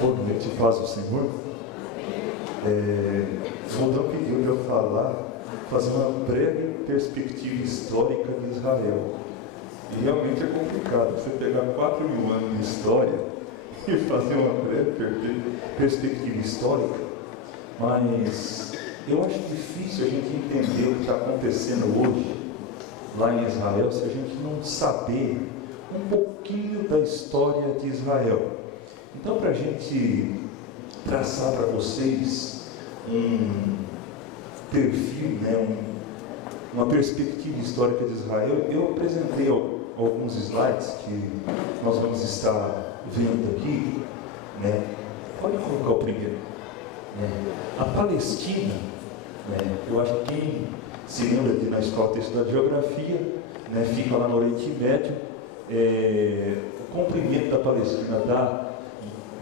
Boa noite, paz do Senhor. O Rondão pediu para eu fazer uma breve perspectiva histórica de Israel. E realmente é complicado você pegar 4.000 anos de história e fazer uma breve perspectiva histórica, mas eu acho difícil a gente entender o que está acontecendo hoje lá em Israel se a gente não saber um pouquinho da história de Israel. Então, para a gente traçar para vocês um perfil, uma perspectiva histórica de Israel, eu apresentei alguns slides que nós vamos estar vendo aqui. Pode colocar o primeiro. A Palestina, eu acho que quem se lembra de na escola ter estudado geografia, fica lá no Oriente Médio. O comprimento da Palestina dá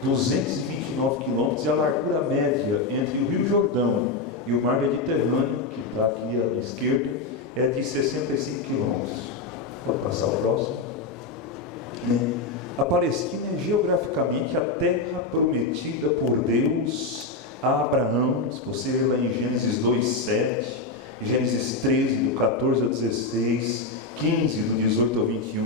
229 quilômetros e a largura média entre o Rio Jordão e o Mar Mediterrâneo, que está aqui à esquerda, é de 65 quilômetros. Pode passar o próximo. A Palestina é geograficamente a terra prometida por Deus a Abraão. Se você ler lá em Gênesis 2:7, Gênesis 13, do 14 ao 16, 15, do 18 ao 21,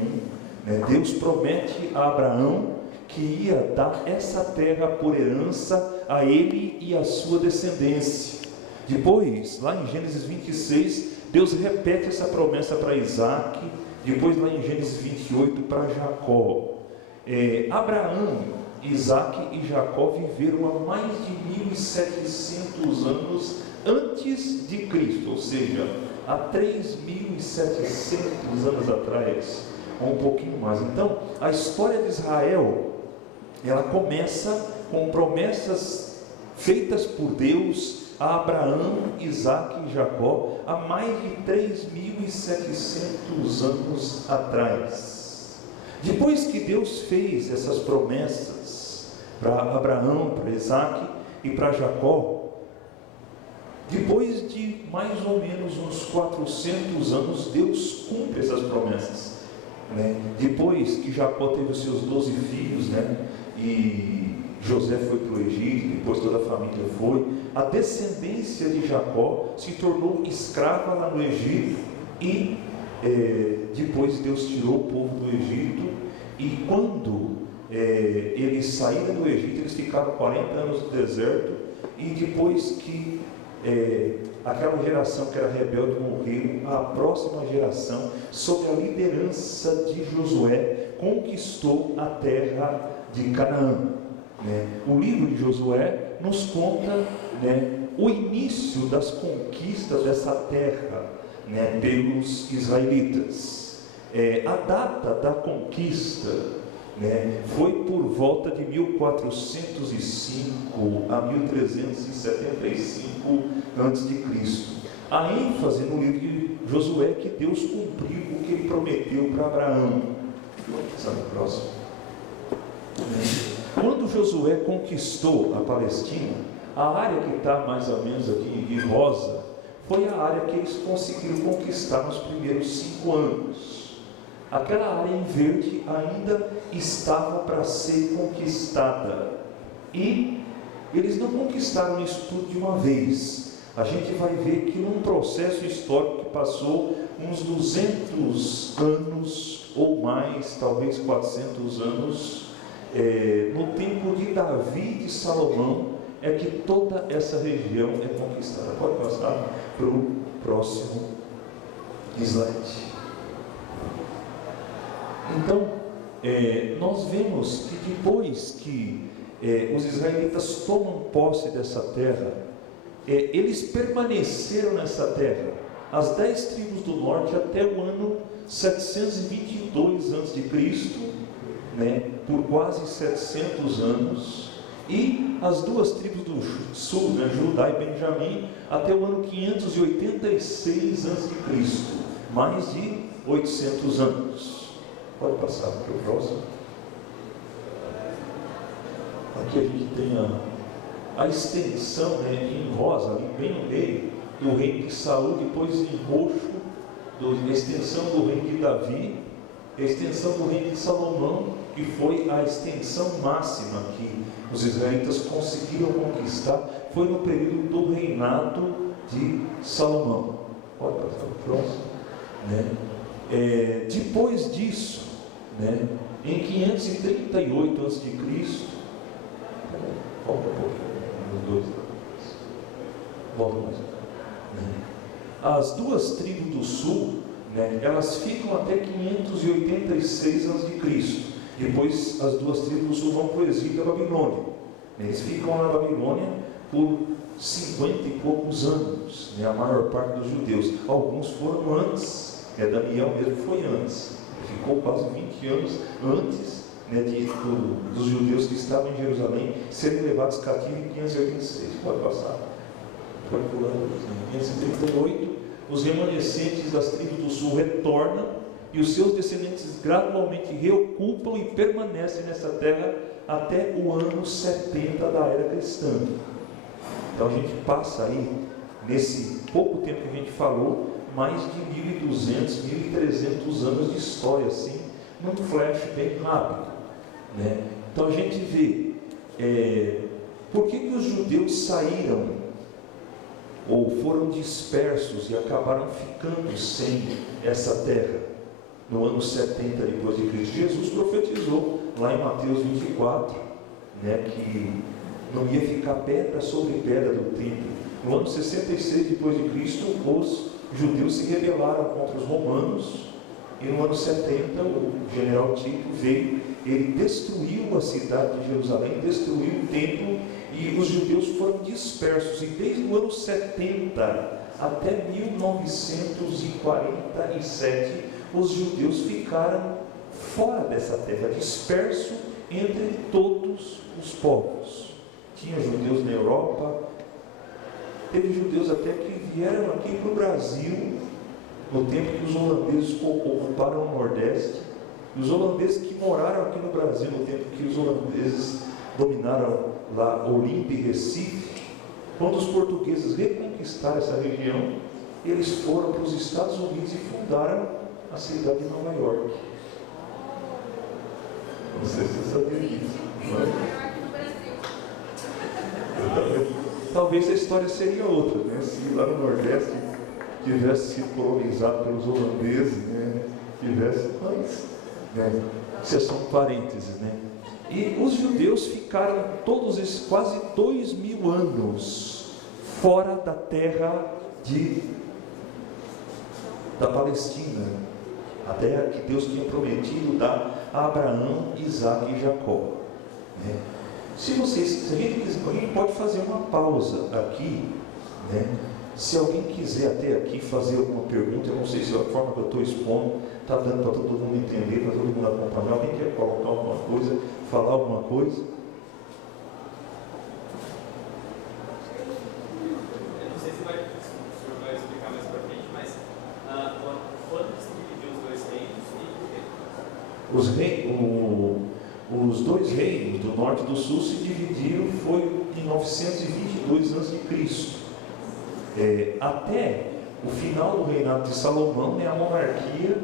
Deus promete a Abraão que ia dar essa terra por herança a ele e a sua descendência. Depois, lá em Gênesis 26, Deus repete essa promessa para Isaac. Depois, lá em Gênesis 28, para Jacó. Abraão, Isaac e Jacó viveram há mais de 1.700 anos antes de Cristo, ou seja, há 3.700 anos atrás, ou um pouquinho mais. Então, a história de Israel, ela começa com promessas feitas por Deus a Abraão, Isaac e Jacó há mais de 3.700 anos atrás. Depois que Deus fez essas promessas para Abraão, para Isaac e para Jacó, depois de mais ou menos uns 400 anos, Deus cumpre essas promessas. Depois que Jacó teve os seus 12 filhos, e José foi para o Egito, depois toda a família foi, a descendência de Jacó se tornou escrava lá no Egito, e depois Deus tirou o povo do Egito, e quando eles saíram do Egito, eles ficaram 40 anos no deserto, e depois que aquela geração que era rebelde morreu, a próxima geração, sob a liderança de Josué, conquistou a terra de Canaã. O livro de Josué nos conta o início das conquistas dessa terra pelos israelitas. A data da conquista foi por volta de 1405 a 1375 a.C. A ênfase no livro de Josué é que Deus cumpriu o que ele prometeu para Abraão. Vamos passar no próximo. Quando Josué conquistou a Palestina, a área que está mais ou menos aqui de rosa foi a área que eles conseguiram conquistar nos primeiros 5 anos. Aquela área em verde ainda estava para ser conquistada, e eles não conquistaram isso tudo de uma vez. A gente vai ver que num processo histórico que passou uns 200 anos ou mais, talvez 400 anos, no tempo de Davi e de Salomão, é que toda essa região é conquistada. Pode passar para o próximo slide. Então, nós vemos que depois que os israelitas tomam posse dessa terra, eles permaneceram nessa terra, as 10 tribos do norte, até o ano 722 a.C., por quase 700 anos, e as 2 tribos do sul, Judá e Benjamim, até o ano 586 a.C., mais de 800 anos. Pode passar para o próximo. Aqui a gente tem a extensão em rosa, ali bem no meio, do reino de Saul, depois em roxo, a extensão do reino de Davi, a extensão do reino de Salomão, que foi a extensão máxima que os israelitas conseguiram conquistar, foi no período do reinado de Salomão. Pode passar para o próximo. Depois disso, em 538 a.C., volta um pouquinho, volta mais. As duas tribos do sul, elas ficam até 586 a.C. Depois as duas tribos do sul vão para o exílio da Babilônia. Eles ficam na Babilônia por 50 e poucos anos, a maior parte dos judeus. Alguns foram antes, Daniel mesmo foi antes, ficou quase 20 anos antes dos judeus que estavam em Jerusalém serem levados cativos em 586. Pode passar. Pode pular. Em 538, os remanescentes das tribos do sul retornam e os seus descendentes gradualmente reocupam e permanecem nessa terra até o ano 70 da era cristã. Então a gente passa aí, nesse pouco tempo que a gente falou, mais de 1.200, 1.300 anos de história, assim, num flash bem rápido. Então a gente vê, por que os judeus saíram, ou foram dispersos e acabaram ficando sem essa terra, no ano 70 depois de Cristo. Jesus profetizou, lá em Mateus 24, que não ia ficar pedra sobre pedra do templo. No ano 66 depois de Cristo, os judeus se rebelaram contra os romanos, e no ano 70 o general Tito veio, ele destruiu a cidade de Jerusalém, destruiu o templo, e os judeus foram dispersos, e desde o ano 70 até 1947 os judeus ficaram fora dessa terra, dispersos entre todos os povos. Tinha judeus na Europa, teve judeus até que vieram aqui para o Brasil, no tempo que os holandeses ocuparam o Nordeste, e os holandeses que moraram aqui no Brasil, no tempo que os holandeses dominaram lá Olinda e Recife. Quando os portugueses reconquistaram essa região, eles foram para os Estados Unidos e fundaram a cidade de Nova York. Não sei se você sabia disso. Talvez a história seria outra, se lá no Nordeste tivesse sido colonizado pelos holandeses, tivesse, mas, isso é só um parênteses, E os judeus ficaram todos esses quase 2.000 anos fora da terra da Palestina, a terra que Deus tinha prometido dar a Abraão, Isaac e Jacó. Se a gente pode fazer uma pausa aqui, se alguém quiser até aqui fazer alguma pergunta, eu não sei se a forma que eu estou expondo está dando para todo mundo entender, para todo mundo acompanhar. Alguém quer colocar alguma coisa, falar alguma coisa? Eu não sei se o senhor vai explicar mais para frente, mas quando se dividiu os dois reinos e por quê? Os dois reinos do norte e do sul se dividiram, foi em 922 a.C. Até o final do reinado de Salomão, a monarquia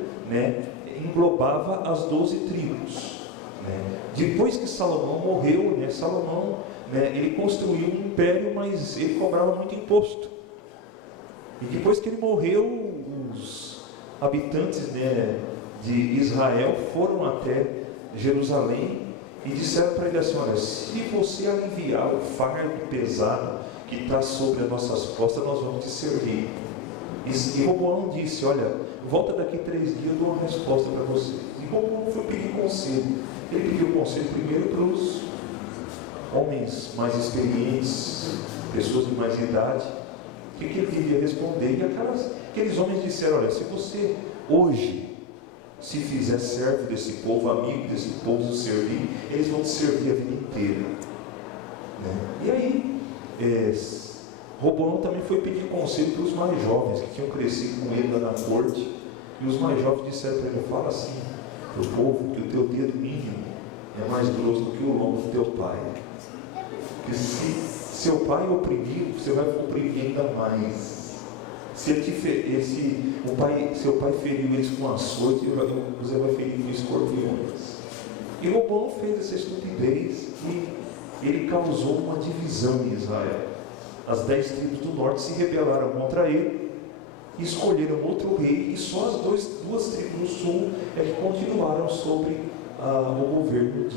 englobava as 12 tribos. Depois que Salomão morreu, Salomão ele construiu um império, mas ele cobrava muito imposto. E depois que ele morreu, os habitantes de Israel foram até Jerusalém e disseram para ele assim: olha, se você aliviar o fardo pesado que está sobre as nossas costas, nós vamos te servir. E Roboão disse: olha, volta daqui 3 dias, eu dou uma resposta para você. E Roboão foi pedir conselho. Ele pediu conselho primeiro para os homens mais experientes, pessoas de mais idade, o que ele devia responder. E aqueles homens disseram: olha, se você hoje se fizer servo desse povo, amigo desse povo, servir, eles vão te servir a vida inteira. E aí, Roboão também foi pedir conselho para os mais jovens, que tinham crescido com ele lá na corte, e os mais jovens disseram para ele: fala assim para o povo que o teu dedo mínimo é mais grosso do que o lombo do teu pai, que se seu pai oprimir, você vai oprimir ainda mais. Se seu pai feriu eles com açoite, você vai ferir com escorpiões. E Roboão fez essa estupidez e ele causou uma divisão em Israel. As 10 tribos do norte se rebelaram contra ele, escolheram outro rei, e só as duas tribos do sul é que continuaram sobre o governo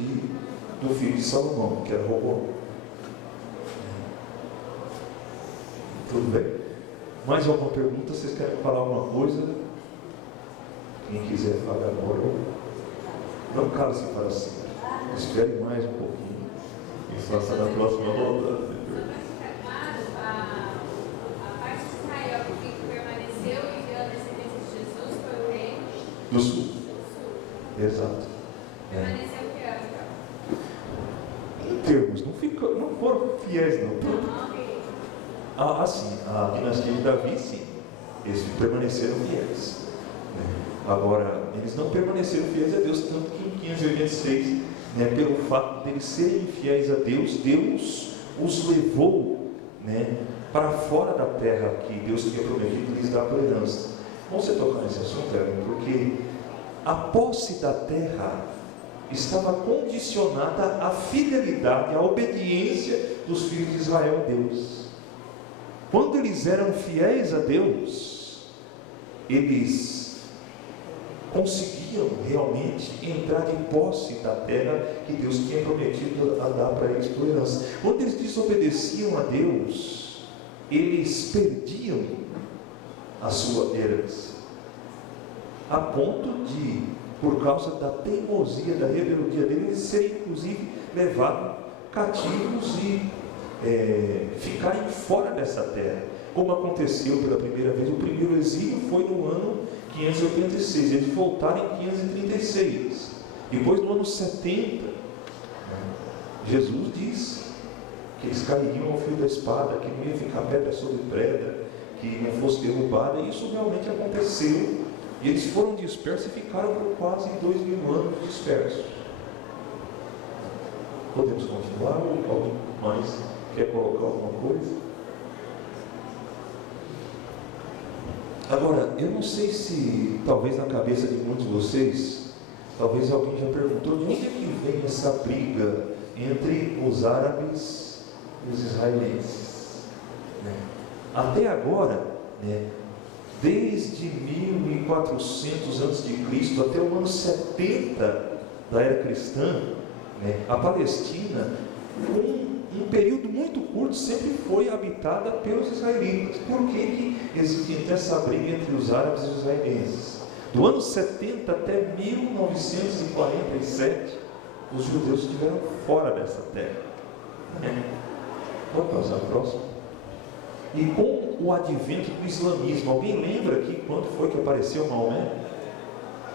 do filho de Salomão, que era Roboão. Tudo bem? Mais alguma pergunta? Vocês querem falar alguma coisa? Quem quiser falar agora, não cale-se para sempre. Espere mais um pouquinho e faça na próxima rodada. Do sul. Exato. Permaneceu fiel. Em termos, não foram fiéis, não. Assim, a dinastia de Davi, sim, eles permaneceram fiéis. Agora, eles não permaneceram fiéis a Deus, tanto que em 586, pelo fato de eles serem fiéis a Deus, Deus os levou, para fora da terra que Deus tinha prometido lhes dar por herança. Vamos tocar nesse assunto, porque a posse da terra estava condicionada à fidelidade, à obediência dos filhos de Israel a Deus. Quando eles eram fiéis a Deus, eles conseguiam realmente entrar de posse da terra que Deus tinha prometido a dar para eles por herança. Quando eles desobedeciam a Deus, eles perdiam a sua herança, a ponto de, por causa da teimosia, da rebeldia deles, serem inclusive levados cativos e ficarem fora dessa terra, como aconteceu pela primeira vez. O primeiro exílio foi no ano 586, eles voltaram em 536. Depois, no ano 70, Jesus disse que eles cairiam ao fio da espada, que não ia ficar pedra sobre pedra, que não fosse derrubada, e isso realmente aconteceu, e eles foram dispersos e ficaram por quase 2000 anos dispersos. Podemos continuar ou alguém mais quer colocar alguma coisa? Agora, eu não sei se, talvez na cabeça de muitos de vocês, talvez alguém já perguntou de onde é que vem essa briga entre os árabes e os israelenses. Até agora, desde 1400 a.C. até o ano 70 da era cristã, a Palestina, um período muito curto, sempre foi habitada pelos israelitas. Por que existe então essa briga entre os árabes e os israelenses? Do ano 70 até 1947, os judeus estiveram fora dessa terra. Pode passar a próxima. E com o advento do islamismo, alguém lembra aqui quando foi que apareceu Maomé?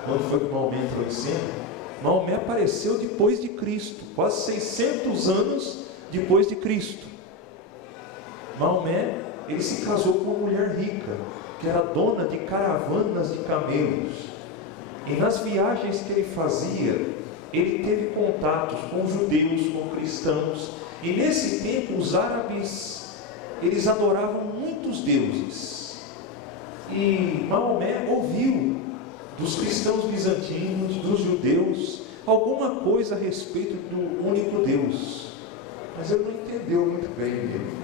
Quando foi que Maomé entrou em cena? Maomé apareceu depois de Cristo, quase 600 anos depois de Cristo. Maomé, ele se casou com uma mulher rica, que era dona de caravanas de camelos. E nas viagens que ele fazia, ele teve contatos com judeus, com cristãos. E nesse tempo, os árabes, eles adoravam muitos deuses. E Maomé ouviu dos cristãos bizantinos, dos judeus, alguma coisa a respeito do único Deus. Mas ele não entendeu muito bem mesmo.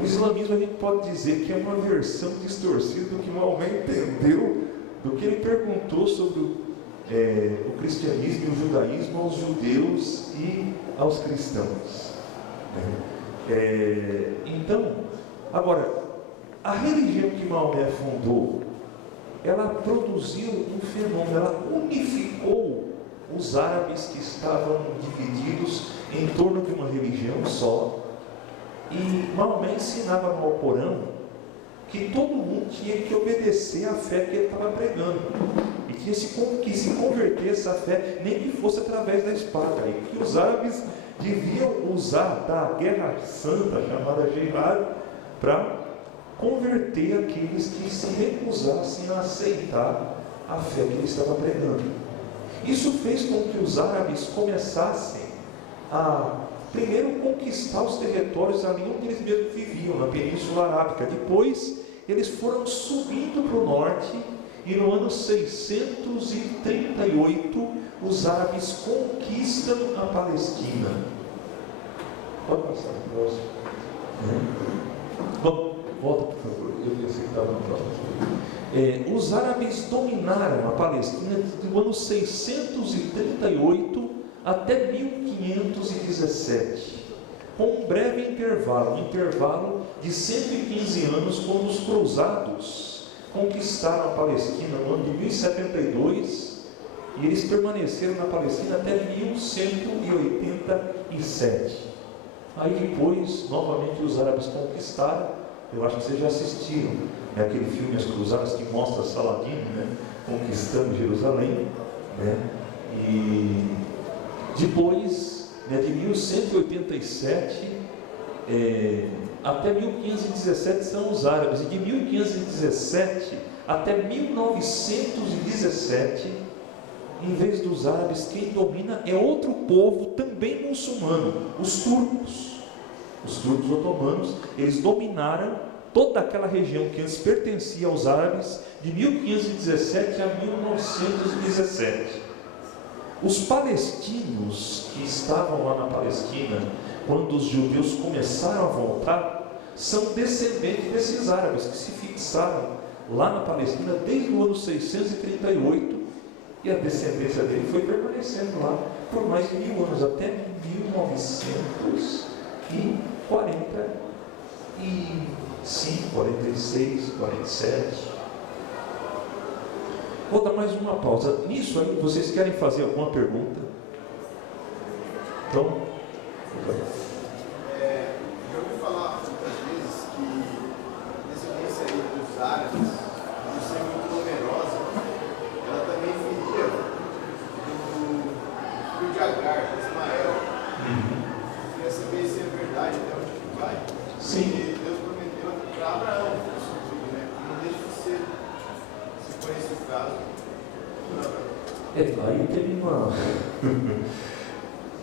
O islamismo, a gente pode dizer que é uma versão distorcida do que Maomé entendeu, do que ele perguntou sobre o cristianismo e o judaísmo aos judeus e aos cristãos. Então, agora, a religião que Maomé fundou, ela produziu um fenômeno, ela unificou os árabes que estavam divididos em torno de uma religião só. E Maomé ensinava no Alcorão que todo mundo tinha que obedecer à fé que ele estava pregando, e tinha que se converter essa fé, nem que fosse através da espada, e que os árabes deviam usar da guerra santa, chamada jihad, para converter aqueles que se recusassem a aceitar a fé que ele estava pregando. Isso fez com que os árabes começassem a primeiro conquistar os territórios ali onde eles mesmos viviam, na Península Arábica. Depois eles foram subindo para o norte e no ano 638 os árabes conquistam a Palestina. Pode passar o próximo. Bom, volta por favor, eu pensei que estava no próximo. Os árabes dominaram a Palestina do ano 638 até 1517, com um breve intervalo de 115 anos, quando os cruzados conquistaram a Palestina no ano de 1072, e eles permaneceram na Palestina até 1187. Aí depois, novamente, os árabes conquistaram. Eu acho que vocês já assistiram, né, aquele filme As Cruzadas, que mostra Saladino, né, conquistando Jerusalém, né, e depois, né, de 1187 até 1517 são os árabes, e de 1517 até 1917, em vez dos árabes, quem domina é outro povo também muçulmano, os turcos. Os turcos otomanos, eles dominaram toda aquela região que antes pertencia aos árabes, de 1517 a 1917. Os palestinos que estavam lá na Palestina, quando os judeus começaram a voltar, são descendentes desses árabes que se fixaram lá na Palestina desde o ano 638, e a descendência dele foi permanecendo lá por mais de 1000 anos, até 1945, 46, 47. Vou dar mais uma pausa. Nisso aí, vocês querem fazer alguma pergunta? Então, já ouvi falar muitas vezes que a descendência aí dos árabes, por ser muito numerosa, ela também viria do filho de Agar, de Ismael. Queria saber se é verdade, até onde que vai. sim. E Deus prometeu para Abraão, isso tudo, né? Não deixa de ser, se for esse o caso, por Abraão. Aí teve uma...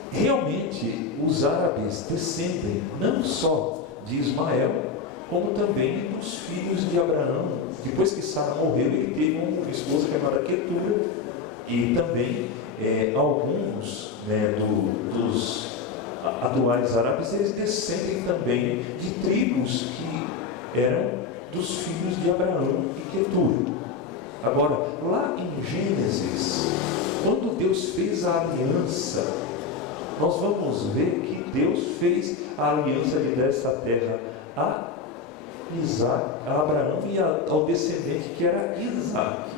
Realmente, os árabes descendem não só de Ismael, como também dos filhos de Abraão. Depois que Sara morreu, ele teve uma esposa chamada Quetura, e também alguns, né, dos atuais árabes, eles descendem também de tribos que eram dos filhos de Abraão e Quetura. Agora, lá em Gênesis, quando Deus fez a aliança, nós vamos ver que Deus fez a aliança de dar essa terra a Isaac, a Abraão e ao descendente que era Isaac.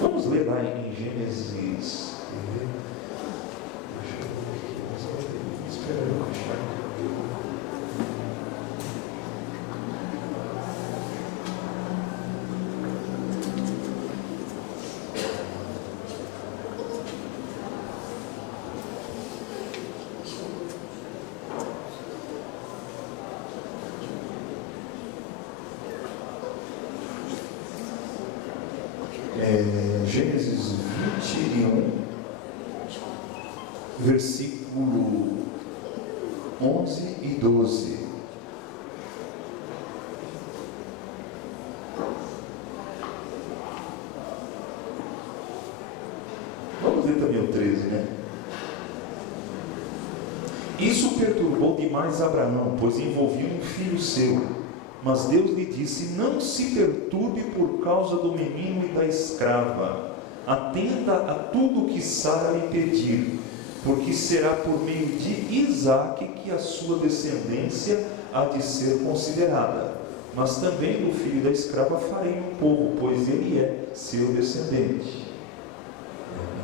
Vamos ler lá em Gênesis. Deixa eu ver aqui, espera eu achar. Gênesis 21, versículo 11 e 12. Vamos ler também o 13, né? Isso perturbou demais Abraão, pois envolvia um filho seu. Mas Deus lhe disse: não se perturbe por causa do menino e da escrava. Atenda a tudo que Sara lhe pedir, porque será por meio de Isaque que a sua descendência há de ser considerada. Mas também do filho da escrava farei um povo, pois ele é seu descendente.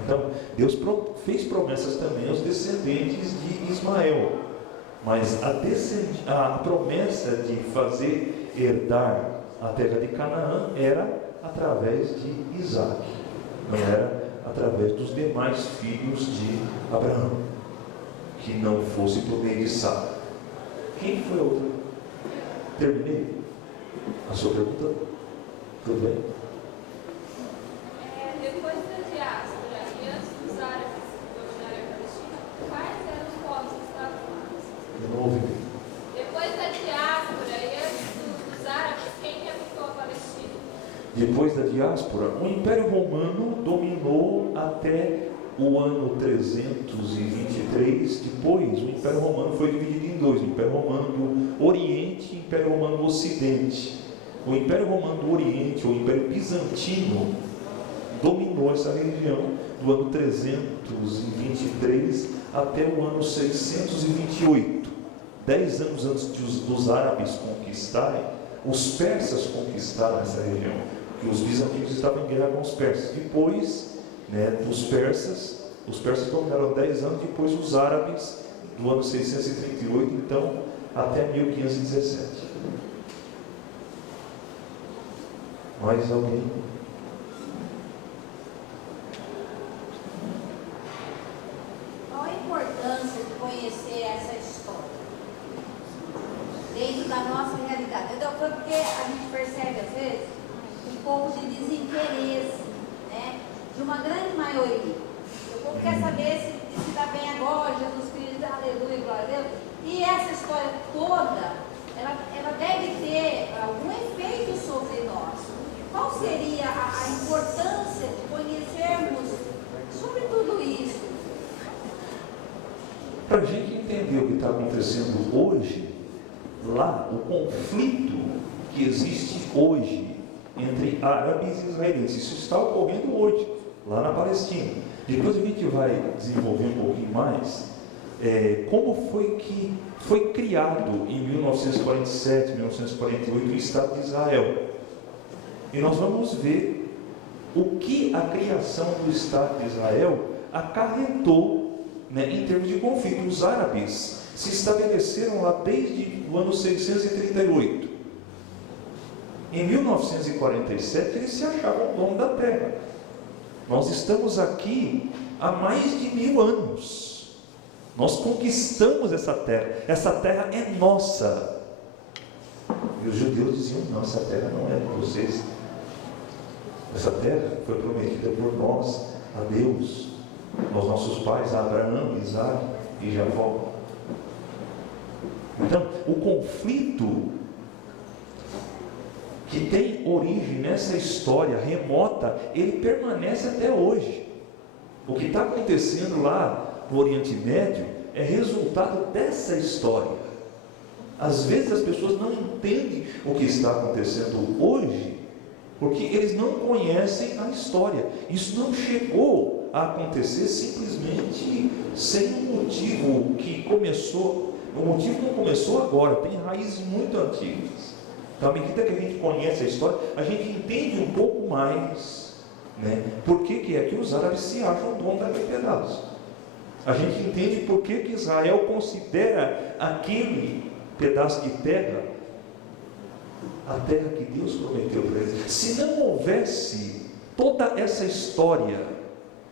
Então, Deus fez promessas também aos descendentes de Ismael. Mas a promessa de fazer herdar a terra de Canaã era através de Isaque, não era através dos demais filhos de Abraão, que não fosse por meio de Sara. Quem foi a outra? Terminei? A sua pergunta? Tudo bem? Depois da diáspora e antes dos árabes dominarem a Palestina, quais eram os povos que estavam lá? Eu não ouvi. Depois da diáspora e antes dos árabes, quem que habitou a Palestina? depois da diáspora, o Império Romano dominou até o ano 323. Depois, o Império Romano foi dividido em dois: o Império Romano do Oriente e o Império Romano do Ocidente. O Império Romano do Oriente, ou Império Bizantino, dominou essa região do ano 323 até o ano 628. 10 anos antes dos árabes conquistarem, os persas conquistaram essa região, porque os bizantinos estavam em guerra com os persas. Depois, dos persas, os persas dominaram 10 anos, depois os árabes, do ano 638, então, até 1517. Mais alguém? Qual a importância de conhecer essa história dentro da nossa realidade? Entendeu? Porque a gente percebe, às vezes, um pouco de desinteresse, né, de uma grande maioria. O povo quer saber se está bem agora, Jesus Cristo, aleluia, glória a Deus. E essa história toda, ela deve ter algum efeito sobre nós. Qual seria a importância de conhecermos sobre tudo isso? Para a gente entender o que está acontecendo hoje, lá, o conflito que existe hoje entre árabes e israelenses, isso está ocorrendo hoje, lá na Palestina. Depois a gente vai desenvolver um pouquinho mais como foi que foi criado em 1947, 1948 o Estado de Israel. E nós vamos ver o que a criação do Estado de Israel acarretou, em termos de conflito. Os árabes se estabeleceram lá desde o ano 638. Em 1947 eles se achavam dono da terra. Nós estamos aqui há mais de 1000 anos. Nós conquistamos essa terra é nossa. E os judeus diziam: não, essa terra não é de vocês. Essa terra foi prometida por nós, a Deus, aos nossos pais, a Abraão, Isaac e Jacó. Então, o conflito que tem origem nessa história remota, ele permanece até hoje. O que está acontecendo lá no Oriente Médio é resultado dessa história. Às vezes as pessoas não entendem o que está acontecendo hoje, porque eles não conhecem a história. Isso não chegou a acontecer simplesmente sem um motivo que começou. O motivo não começou agora, tem raízes muito antigas. Então, à medida que a gente conhece a história, a gente entende um pouco mais, por que é que os árabes se acham donos daquele pedaço. A gente entende por que Israel considera aquele pedaço de terra a terra que Deus prometeu para eles. Se não houvesse toda essa história,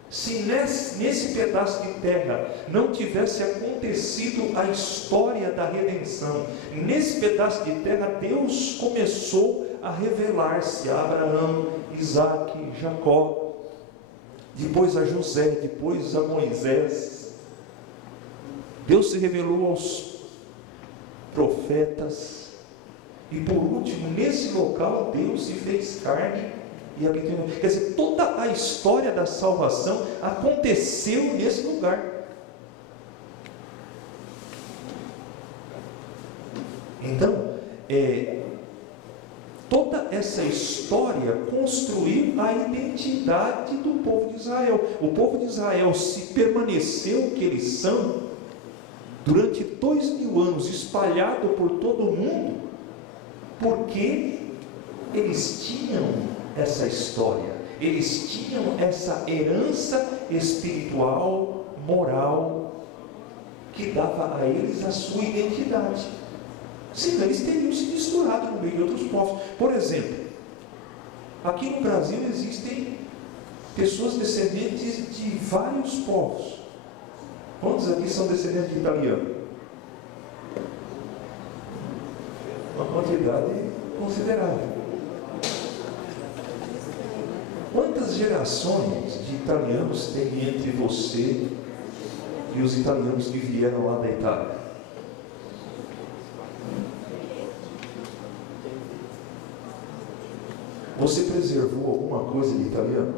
se nesse pedaço de terra não tivesse acontecido a história da redenção, nesse pedaço de terra Deus começou a revelar-se a Abraão, Isaac, Jacó, depois a José, depois a Moisés. Deus se revelou aos profetas. E por último, nesse local, Deus se fez carne e habitou. Quer dizer, toda a história da salvação aconteceu nesse lugar. Então, toda essa história construiu a identidade do povo de Israel. O povo de Israel se permaneceu o que eles são durante 2000 anos, espalhado por todo o mundo, porque eles tinham essa história, eles tinham essa herança espiritual, moral, que dava a eles a sua identidade. Senão eles teriam se misturado no meio de outros povos. Por exemplo, aqui no Brasil existem pessoas descendentes de vários povos. Quantos aqui são descendentes de italiano? Uma quantidade considerável. Quantas gerações de italianos tem entre você e os italianos que vieram lá da Itália? Você preservou alguma coisa de italiano?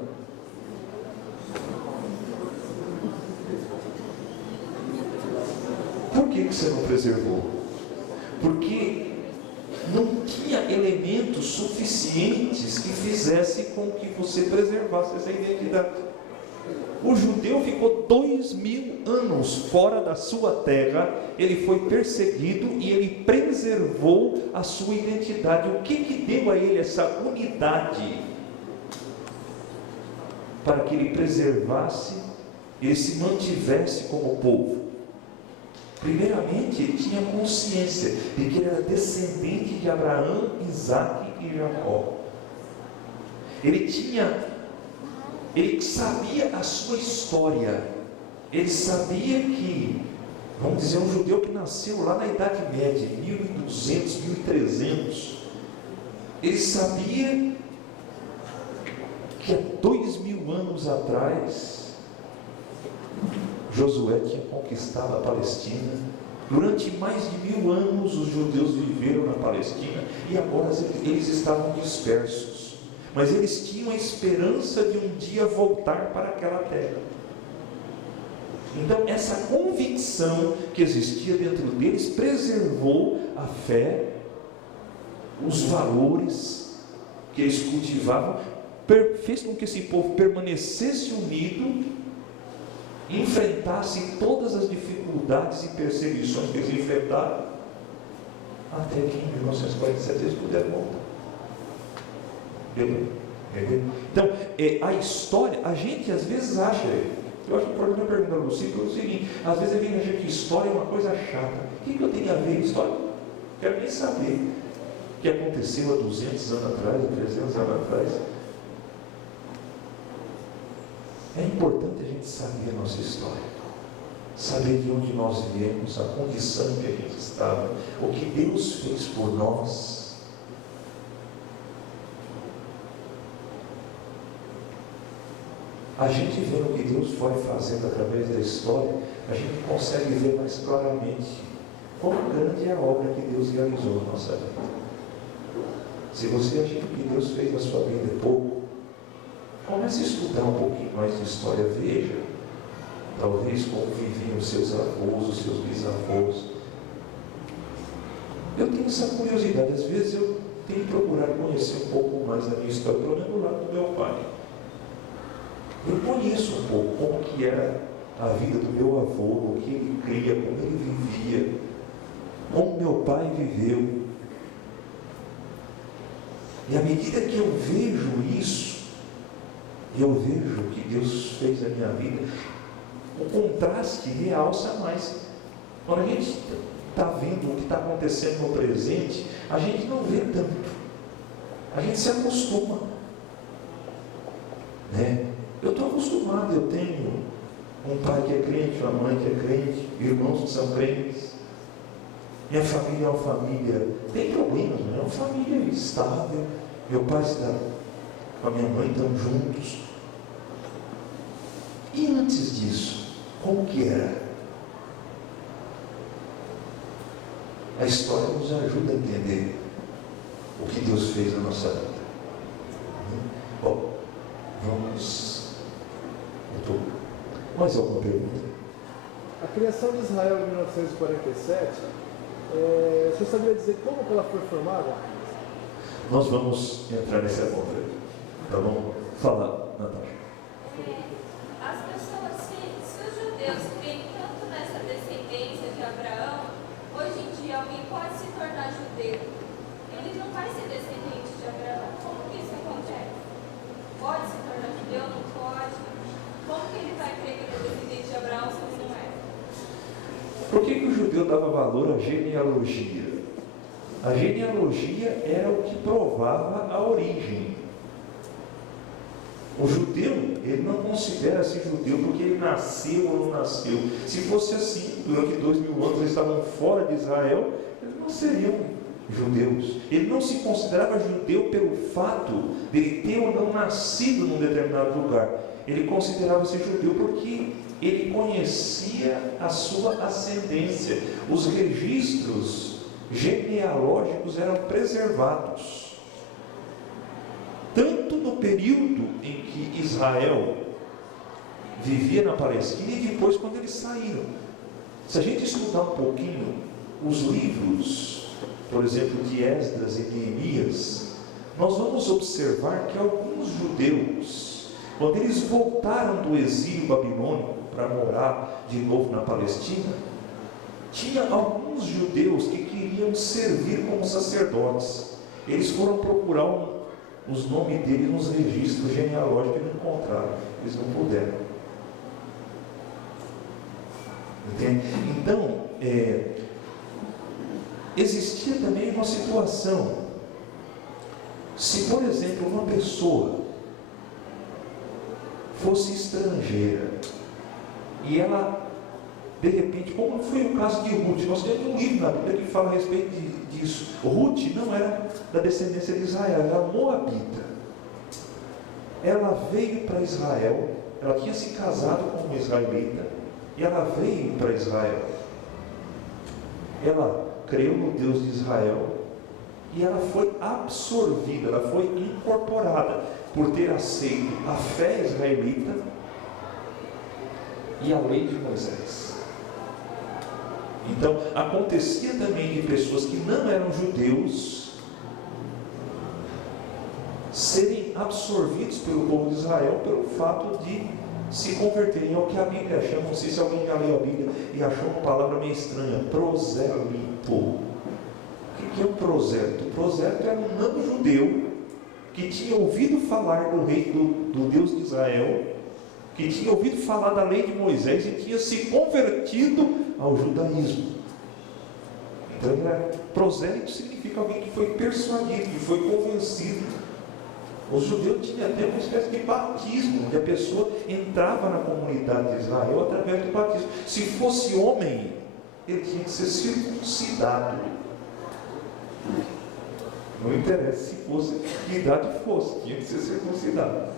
Por que você não preservou? Porque não tinha elementos suficientes que fizessem com que você preservasse essa identidade. O judeu ficou 2000 anos fora da sua terra, ele foi perseguido e ele preservou a sua identidade. O que deu a ele essa unidade? Para que ele preservasse e se mantivesse como povo. Primeiramente, ele tinha consciência de que ele era descendente de Abraão, Isaque e Jacó. Ele sabia a sua história. Ele sabia que, vamos dizer, um judeu que nasceu lá na Idade Média, 1200, 1300, ele sabia que há 2000 anos atrás, Josué tinha conquistado a Palestina. Durante mais de 1000 anos os judeus viveram na Palestina e agora eles estavam dispersos, mas eles tinham a esperança de um dia voltar para aquela terra. Então essa convicção que existia dentro deles preservou a fé, os valores que eles cultivavam, fez com que esse povo permanecesse unido, enfrentasse todas as dificuldades e perseguições que eles enfrentaram, até que em 1947 eles puderam voltar. Entendeu? Então, a história, a gente às vezes acha, eu acho importante eu perguntar para você, é o seguinte: às vezes a gente acha que história é uma coisa chata. O que eu tenho a ver com história? Não quero nem saber o que aconteceu há 200 anos atrás, 300 anos atrás. É importante a gente saber a nossa história, saber de onde nós viemos, a condição em que a gente estava, o que Deus fez por nós. A gente vendo o que Deus foi fazendo através da história, a gente consegue ver mais claramente quão grande é a obra que Deus realizou na nossa vida. Se você acha que o que Deus fez na sua vida é pouco, comece a estudar um pouquinho mais de história. Veja, talvez, como viviam os seus avós, os seus bisavós. Eu tenho essa curiosidade. Às vezes eu tenho procurado conhecer um pouco mais da minha história, pelo menos do lado do meu pai. Eu conheço um pouco como que era a vida do meu avô, o que ele cria, como ele vivia, como meu pai viveu. E à medida que eu vejo isso, eu vejo o que Deus fez na minha vida, o contraste realça mais. Quando a gente está vendo o que está acontecendo no presente, a gente não vê tanto, a gente se acostuma, né? Eu estou acostumado, eu tenho um pai que é crente, uma mãe que é crente, irmãos que são crentes, minha família é uma família, tem problemas, mas é uma família estável. Meu pai está com a minha mãe, estão juntos. E antes disso, como que era? A história nos ajuda a entender o que Deus fez na nossa vida. Bom, vamos. Mais alguma pergunta? A criação de Israel em 1947, você saberia dizer como que ela foi formada? Nós vamos entrar nesse assunto aí. Tá bom? Fala, Natasha. As pessoas, se os judeus creem tanto nessa descendência de Abraão, hoje em dia alguém pode se tornar judeu. Ele não vai ser descendente de Abraão. Como que isso acontece? Pode se tornar judeu? Não pode? Como que ele vai crer que ele é descendente de Abraão se ele não é? Por que o judeu dava valor à genealogia? A genealogia era o que provava a origem. O judeu, ele não considera-se judeu porque ele nasceu ou não nasceu. Se fosse assim, durante 2000 anos eles estavam fora de Israel, eles não seriam judeus. Ele não se considerava judeu pelo fato de ele ter ou não nascido num determinado lugar. Ele considerava-se judeu porque ele conhecia a sua ascendência. Os registros genealógicos eram preservados. período em que Israel vivia na Palestina e depois quando eles saíram. Se a gente estudar um pouquinho os livros, por exemplo, de Esdras e Neemias, nós vamos observar que alguns judeus, quando eles voltaram do exílio babilônico para morar de novo na Palestina, tinha alguns judeus que queriam servir como sacerdotes. Eles foram procurar os nomes deles nos registros genealógicos e não encontraram. Eles não puderam. Entende? Então, existia também uma situação. Se, por exemplo, uma pessoa fosse estrangeira e ela, de repente, como foi o caso de Ruth, nós temos um livro na Bíblia que fala a respeito disso. Ruth não era da descendência de Israel, era moabita. Ela veio para Israel, ela tinha se casado com uma israelita e ela veio para Israel. Ela creu no Deus de Israel e ela foi absorvida, ela foi incorporada por ter aceito a fé israelita e a lei de Moisés. Então, acontecia também de pessoas que não eram judeus serem absorvidos pelo povo de Israel pelo fato de se converterem ao que a Bíblia chama, não sei se alguém já leu a Bíblia e achou uma palavra meio estranha, prosélito. O que é um prosélito? O prosélito era um não-judeu que tinha ouvido falar do rei do Deus de Israel, que tinha ouvido falar da lei de Moisés e tinha se convertido ao judaísmo. Então, prosélito significa alguém que foi persuadido, que foi convencido. Os judeus tinham até uma espécie de batismo, onde a pessoa entrava na comunidade de Israel através do batismo. Se fosse homem, ele tinha que ser circuncidado. Não interessa se fosse, que idade fosse, tinha que ser circuncidado.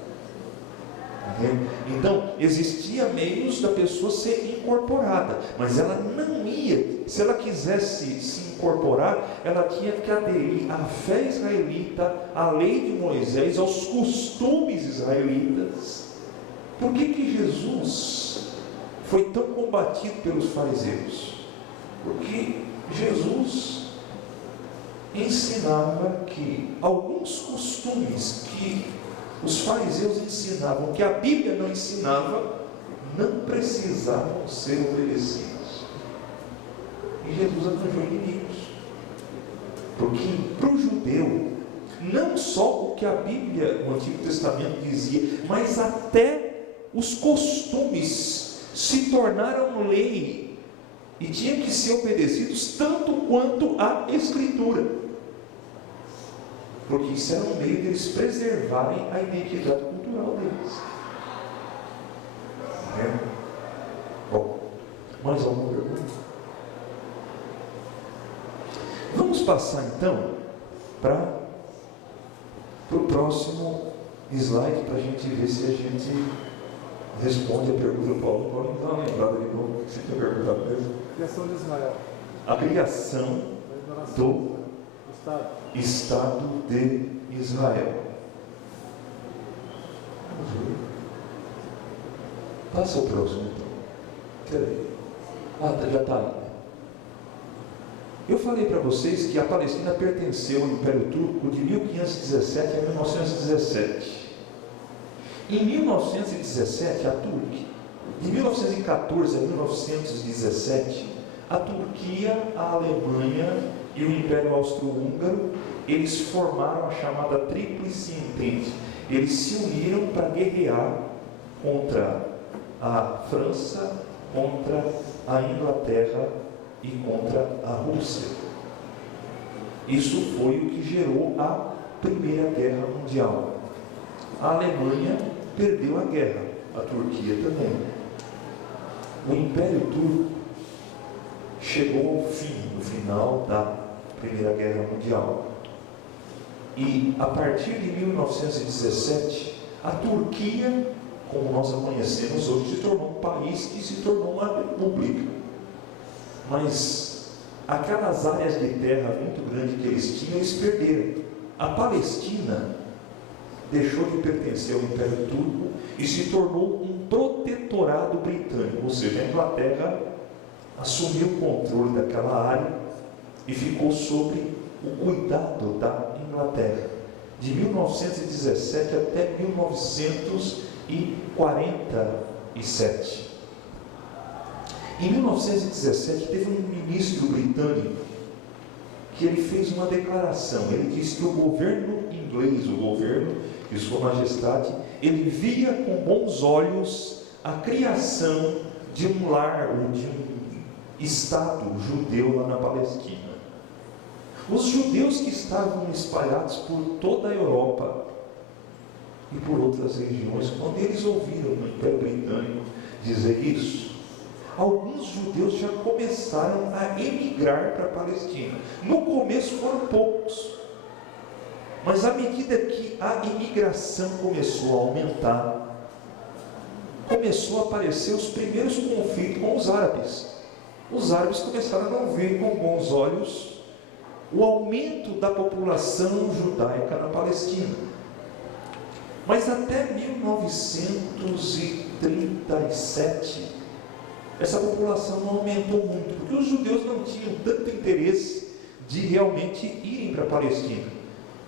Então, existia meios da pessoa ser incorporada, mas ela não ia, se ela quisesse se incorporar, ela tinha que aderir à fé israelita, à lei de Moisés, aos costumes israelitas. Por que Jesus foi tão combatido pelos fariseus? Porque Jesus ensinava que alguns costumes que os fariseus ensinavam, que a Bíblia não ensinava, não precisavam ser obedecidos. E Jesus arranjou inimigos. Porque para o judeu, não só o que a Bíblia, o Antigo Testamento dizia, mas até os costumes se tornaram lei e tinham que ser obedecidos tanto quanto a Escritura. Porque isso era um meio deles preservarem a identidade cultural deles. Bom, mais alguma pergunta? Vamos passar então para o próximo slide, para a gente ver se a gente responde a pergunta do Paulo. Pode dar uma lembrada de novo, que você tinha perguntado mesmo. Criação de Israel. A criação do Estado de Israel. Passa o próximo então. Peraí. Já está aí. Eu falei para vocês que a Palestina pertenceu ao Império Turco de 1517 a 1917. Em 1917, a Turquia, de 1914 a 1917, a Turquia, a Alemanha e o Império Austro-Húngaro, eles formaram a chamada Tríplice Entente. Eles se uniram para guerrear contra a França, contra a Inglaterra e contra a Rússia. Isso foi o que gerou a Primeira Guerra Mundial. A Alemanha perdeu a guerra, a Turquia também. O Império Turco chegou ao fim, no final da Primeira Guerra Mundial. E a partir de 1917, a Turquia, como nós a conhecemos hoje, se tornou um país que se tornou uma república. Mas aquelas áreas de terra muito grandes que eles tinham, eles perderam. A Palestina deixou de pertencer ao Império Turco e se tornou um protetorado britânico, ou seja, a Inglaterra assumiu o controle daquela área e ficou sob o cuidado da Inglaterra, de 1917 até 1947. Em 1917 teve um ministro britânico que ele fez uma declaração. Ele disse que o governo inglês, o governo de Sua Majestade, ele via com bons olhos a criação de um lar ou de um Estado judeu lá na Palestina. Os judeus que estavam espalhados por toda a Europa e por outras regiões, quando eles ouviram no Império Britânico dizer isso, alguns judeus já começaram a emigrar para a Palestina. No começo foram poucos, mas à medida que a imigração começou a aumentar, começou a aparecer os primeiros conflitos com os árabes. Os árabes começaram a não ver com bons olhos o aumento da população judaica na Palestina. Mas até 1937, essa população não aumentou muito, porque os judeus não tinham tanto interesse de realmente irem para a Palestina.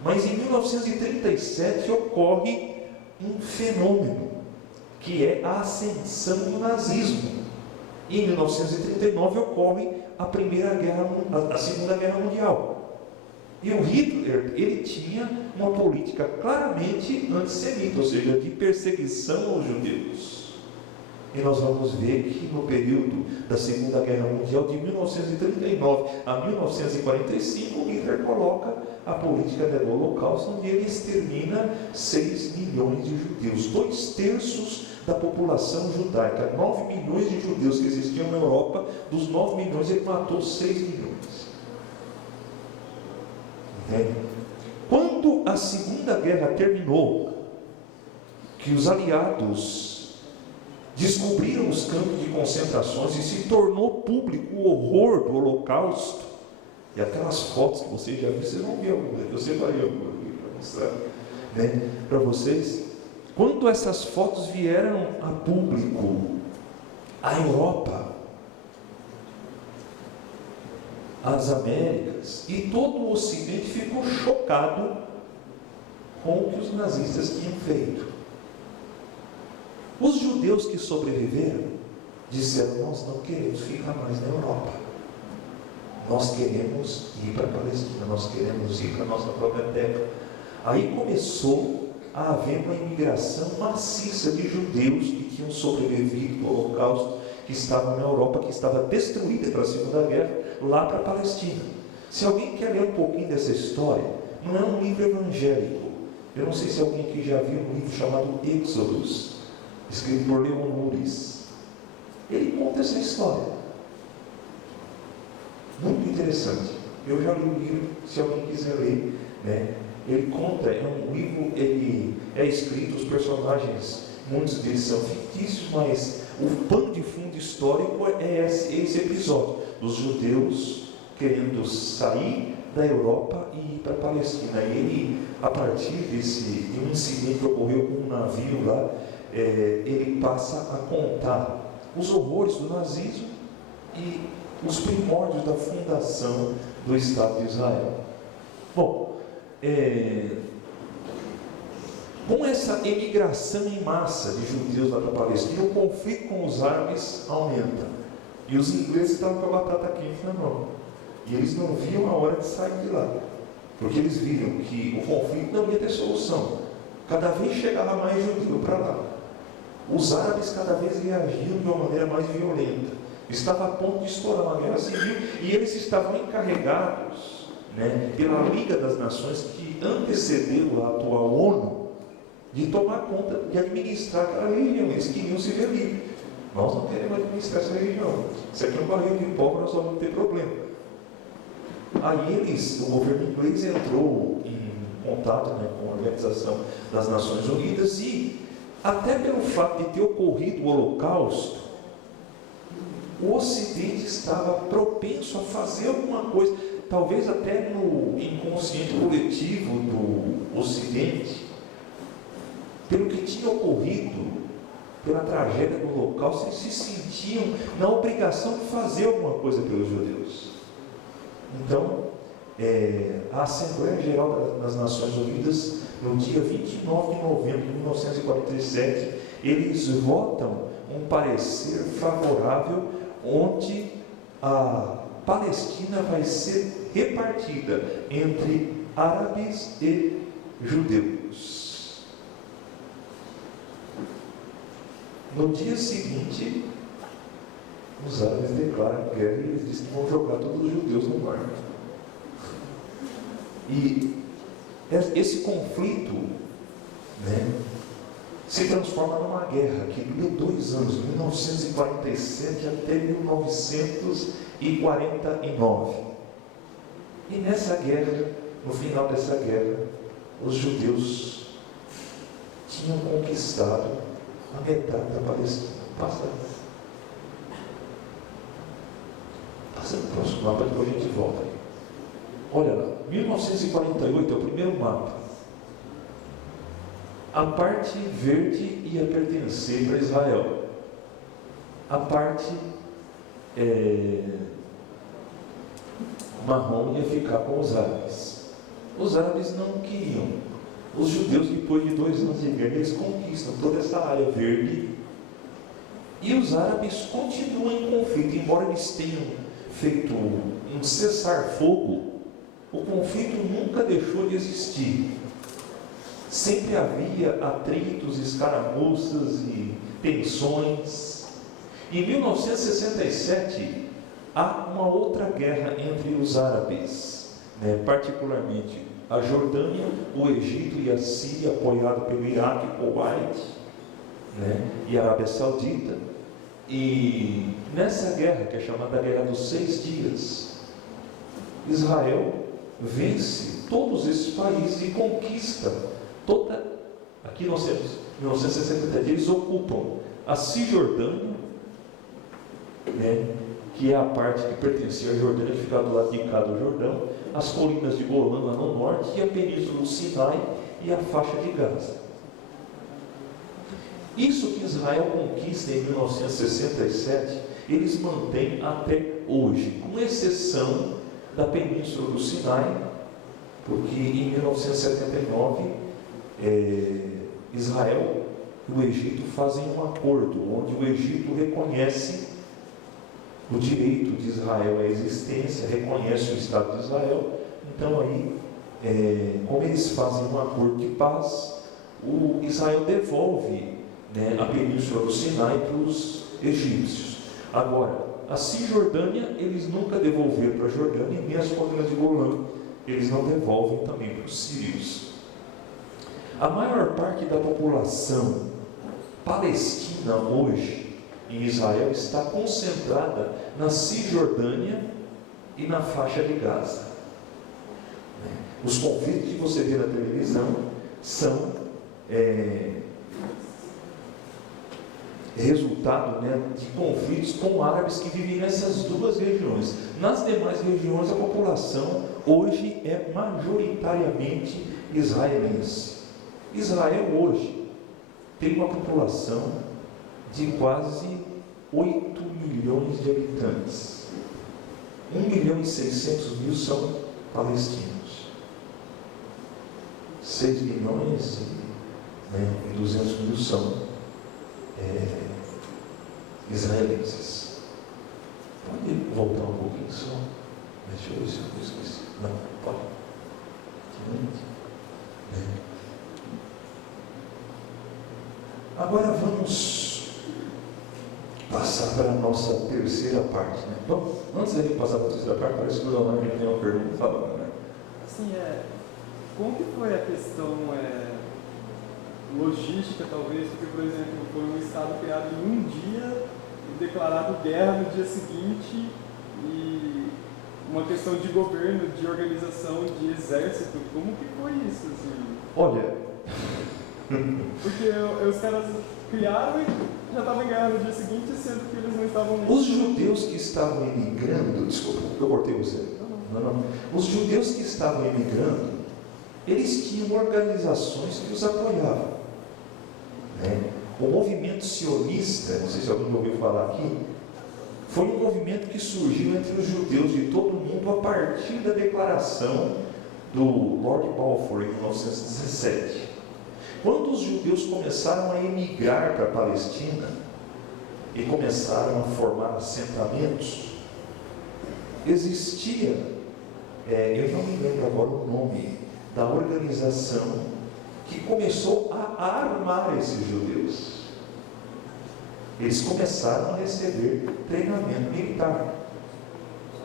Mas em 1937 ocorre um fenômeno, que é a ascensão do nazismo. E em 1939 ocorre a Segunda Guerra Mundial. E o Hitler, ele tinha uma política claramente antissemita, ou seja, de perseguição aos judeus. E nós vamos ver que no período da Segunda Guerra Mundial, de 1939 a 1945, Hitler coloca a política do Holocausto, onde ele extermina 6 milhões de judeus, 2/3 da população judaica, 9 milhões de judeus que existiam na Europa. Dos 9 milhões, ele matou 6 milhões. Entende? Quando a Segunda Guerra terminou, que os aliados descobriram os campos de concentrações e se tornou público o horror do Holocausto, e aquelas fotos que vocês já viram, vocês vão ver alguma, eu separei alguma aqui para mostrar, né, para vocês. Quando essas fotos vieram a público, a Europa, as Américas e todo o Ocidente ficou chocado com o que os nazistas tinham feito. Os judeus que sobreviveram disseram: nós não queremos ficar mais na Europa, nós queremos ir para a Palestina, nós queremos ir para a nossa própria terra. Aí começou a haver uma imigração maciça de judeus que tinham sobrevivido ao Holocausto, que estavam na Europa, que estava destruída pela Segunda Guerra, lá para a Palestina. Se alguém quer ler um pouquinho dessa história, não é um livro evangélico. Eu não sei se alguém aqui já viu um livro chamado Êxodos, escrito por Leon Uris. Ele conta essa história. Muito interessante. Eu já li o livro, se alguém quiser ler, né? Ele conta, é um livro, ele é escrito, os personagens, muitos deles são fictícios, mas o pano de fundo histórico é esse episódio, dos judeus querendo sair da Europa e ir para a Palestina. E ele, a partir de um incidente que ocorreu com um navio lá, ele passa a contar os horrores do nazismo e os primórdios da fundação do Estado de Israel. Bom, com essa emigração em massa de judeus lá para a Palestina, o conflito com os árabes aumenta. E os ingleses estavam com a batata quente na mão. E eles não viam a hora de sair de lá. Porque eles viram que o conflito não ia ter solução. Cada vez chegava mais judeu para lá. Os árabes cada vez reagiam de uma maneira mais violenta. Estava a ponto de estourar uma guerra civil e eles estavam encarregados, né, pela Liga das Nações, que antecedeu a atual ONU, de tomar conta, de administrar aquela região. Eles queriam se ver livres. Nós não queremos administrar essa região. Se aqui é um barril de pólvora, nós vamos ter problema. Aí o governo inglês entrou em contato, né, com a Organização das Nações Unidas, e até pelo fato de ter ocorrido o Holocausto, o Ocidente estava propenso a fazer alguma coisa, talvez até no inconsciente coletivo do Ocidente, pelo que tinha ocorrido, pela tragédia do Holocausto, eles se sentiam na obrigação de fazer alguma coisa pelos judeus. Então, a Assembleia Geral das Nações Unidas, no dia 29 de novembro de 1947, eles votam um parecer favorável onde a Palestina vai ser repartida entre árabes e judeus. No dia seguinte, os árabes declaram guerra e eles dizem que vão jogar todos os judeus no mar. E esse conflito, né, se transforma numa guerra que durou 2 anos, de 1947 até 1949. E nessa guerra, no final dessa guerra, os judeus tinham conquistado a metade da Palestina. Passa no próximo mapa, depois a gente volta aí. Olha lá, 1948 é o primeiro mapa. A parte verde ia pertencer para Israel. A parte marrom ia ficar com os árabes. Os árabes não queriam. Os judeus, depois de 2 anos de guerra, eles conquistam toda essa área verde. E os árabes continuam em conflito, embora eles tenham feito um cessar-fogo, o conflito nunca deixou de existir. Sempre havia atritos, escaramuças e tensões. Em 1967, há uma outra guerra entre os árabes, particularmente a Jordânia, o Egito e a Síria, apoiado pelo Iraque, Kuwait, e a Arábia Saudita. E nessa guerra, que é chamada Guerra dos 6 Dias, Israel vence todos esses países e conquista toda. Aqui nós temos 1967, eles ocupam a Cisjordânia, que é a parte que pertencia à Jordânia, que fica do lado de cá do Jordão, as colinas de Golã lá no norte, e a península do Sinai e a faixa de Gaza. Isso que Israel conquista em 1967, eles mantêm até hoje, com exceção da península do Sinai, porque em 1979 Israel e o Egito fazem um acordo, onde o Egito reconhece o direito de Israel à existência, reconhece o Estado de Israel. Então aí, como eles fazem um acordo de paz, o Israel devolve a península do Sinai para os egípcios. Agora, a Cisjordânia, eles nunca devolveram para a Jordânia, e nem as colinas de Golã, eles não devolvem também para os sírios. A maior parte da população palestina hoje, em Israel, está concentrada na Cisjordânia e na faixa de Gaza. Os conflitos que você vê na televisão são resultado de conflitos com árabes que vivem nessas 2 regiões. Nas demais regiões, a população hoje é majoritariamente israelense. Israel hoje tem uma população de quase 8 milhões de habitantes. 1.600.000 são palestinos. 6 milhões e 200 mil são israelenses. Pode voltar um pouquinho só? Deixa eu ver se eu esqueci. Não, pode. Agora vamos passar para a nossa terceira parte. Bom, antes de passar para a terceira parte, parece que o Leonardo tem uma pergunta falando, Sim, como que foi a questão logística, talvez, porque, por exemplo, foi um Estado criado em um dia e declarado guerra no dia seguinte, e uma questão de governo, de organização, de exército, como que foi isso? Assim? Olha... Porque os caras criaram e já estavam em guerra no dia seguinte, sendo que eles não estavam... Os judeus que estavam emigrando, desculpa, eu cortei você. Não. Os judeus que estavam emigrando, eles tinham organizações que os apoiavam. né? O movimento sionista, não sei se alguém ouviu falar aqui, foi um movimento que surgiu entre os judeus de todo o mundo a partir da declaração do Lord Balfour em 1917. Quando os judeus começaram a emigrar para a Palestina e começaram a formar assentamentos, existia, eu não me lembro agora o nome da organização que começou a armar esses judeus. Eles começaram a receber treinamento militar,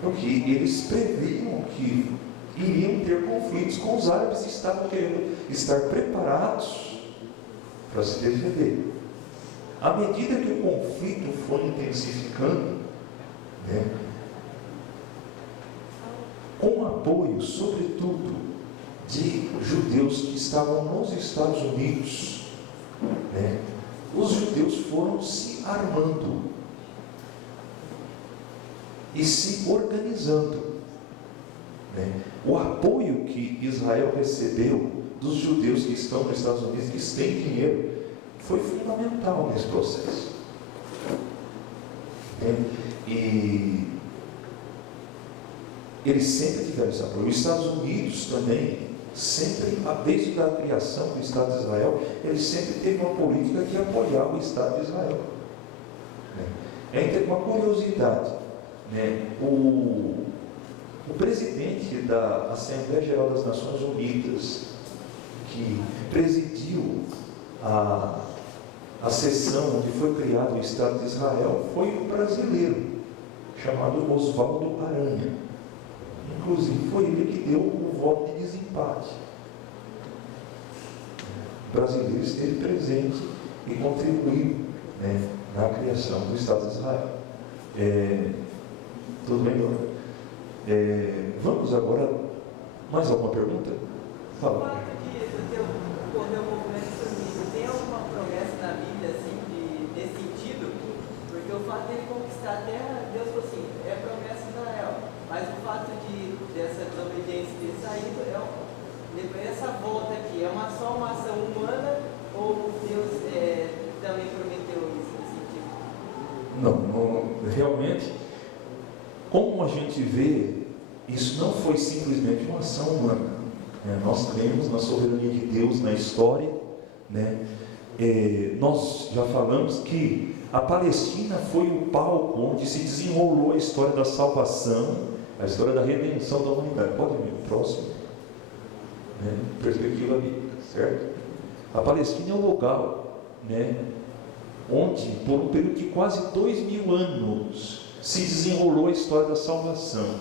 porque eles previam que iriam ter conflitos com os árabes e estavam querendo estar preparados para se defender. À medida que o conflito foi intensificando, né, com apoio, sobretudo, de judeus que estavam nos Estados Unidos, né, os judeus foram se armando e se organizando, né? O apoio que Israel recebeu dos judeus que estão nos Estados Unidos, que têm dinheiro, foi fundamental nesse processo, né? E eles sempre tiveram esse apoio. Os Estados Unidos também, sempre, desde a criação do Estado de Israel, eles sempre teve uma política que apoiava o Estado de Israel. Tem uma curiosidade, né? O presidente da Assembleia Geral das Nações Unidas, que presidiu a sessão onde foi criado o Estado de Israel, foi um brasileiro chamado Oswaldo Aranha. Inclusive foi ele que deu o voto de desempate. O brasileiro esteve presente e contribuiu, né, na criação do Estado de Israel. Tudo bem, Dona? Vamos agora, mais alguma pergunta? Fala. O fato de ocorrer o movimento sionista, tem alguma promessa na Bíblia assim, nesse sentido? Porque o fato de ele conquistar a terra, Deus falou assim, é promessa de Israel. Mas o fato dessa desobediência ter saído, depois dessa volta aqui, só uma ação humana ou Deus também prometeu isso nesse sentido? Não, realmente, como a gente vê, isso não foi simplesmente uma ação humana, né? Nós cremos na soberania de Deus na história, né? Nós já falamos que a Palestina foi o palco onde se desenrolou a história da salvação, a história da redenção da humanidade. Pode vir o próximo, né? Perspectiva bíblica, certo? A Palestina é o lugar, né, onde por um período de quase 2000 anos se desenrolou a história da salvação.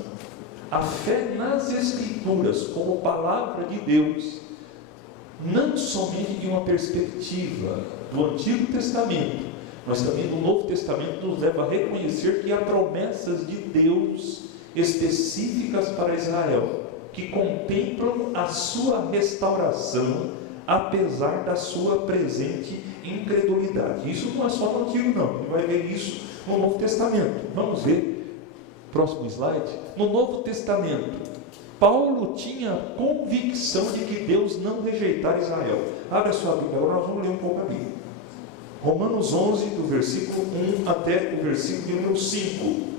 A fé nas Escrituras como palavra de Deus, não somente de uma perspectiva do Antigo Testamento, mas também do Novo Testamento, nos leva a reconhecer que há promessas de Deus específicas para Israel, que contemplam a sua restauração, apesar da sua presente incredulidade. Isso não é só no Antigo, não. A gente vai ver isso no Novo Testamento. Vamos ver, próximo slide. No Novo Testamento, Paulo tinha convicção de que Deus não rejeitara Israel. Abre a sua Bíblia, agora nós vamos ler um pouco a Bíblia. Romanos 11, do versículo 1 até o versículo número 5.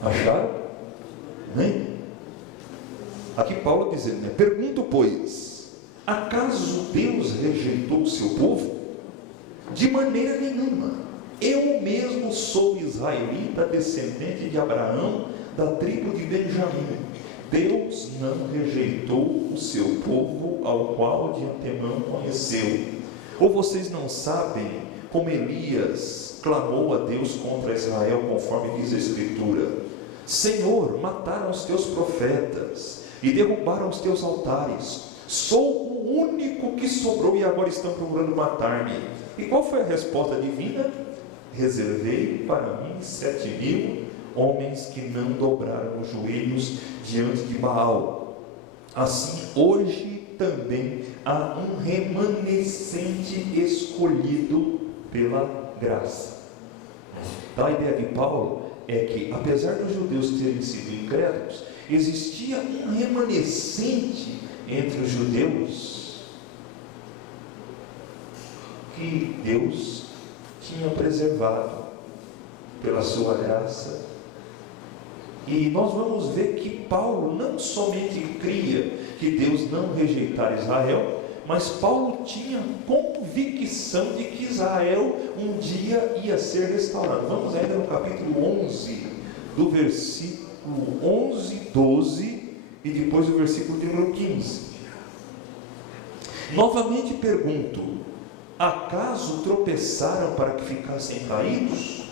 Acharam? Nem? Aqui Paulo dizendo, né? Pergunto, pois, acaso Deus rejeitou o seu povo? De maneira nenhuma. Eu mesmo sou israelita, descendente de Abraão, da tribo de Benjamim. Deus não rejeitou o seu povo, ao qual de antemão conheceu. Ou vocês não sabem como Elias clamou a Deus contra Israel, conforme diz a Escritura: Senhor, mataram os teus profetas e derrubaram os teus altares. Sou o único que sobrou e agora estão procurando matar-me. E qual foi a resposta divina? Reservei para mim 7.000 homens que não dobraram os joelhos diante de Baal. Assim, hoje também há um remanescente escolhido pela graça. Então, a ideia de Paulo é que, apesar dos judeus terem sido incrédulos, existia um remanescente entre os judeus que Deus tinha preservado pela sua graça. E nós vamos ver que Paulo não somente cria que Deus não rejeitara Israel, mas Paulo tinha convicção de que Israel um dia ia ser restaurado. Vamos ainda no capítulo 11, do versículo 11, 12 e depois do versículo número 15. Novamente pergunto: acaso tropeçaram para que ficassem caídos?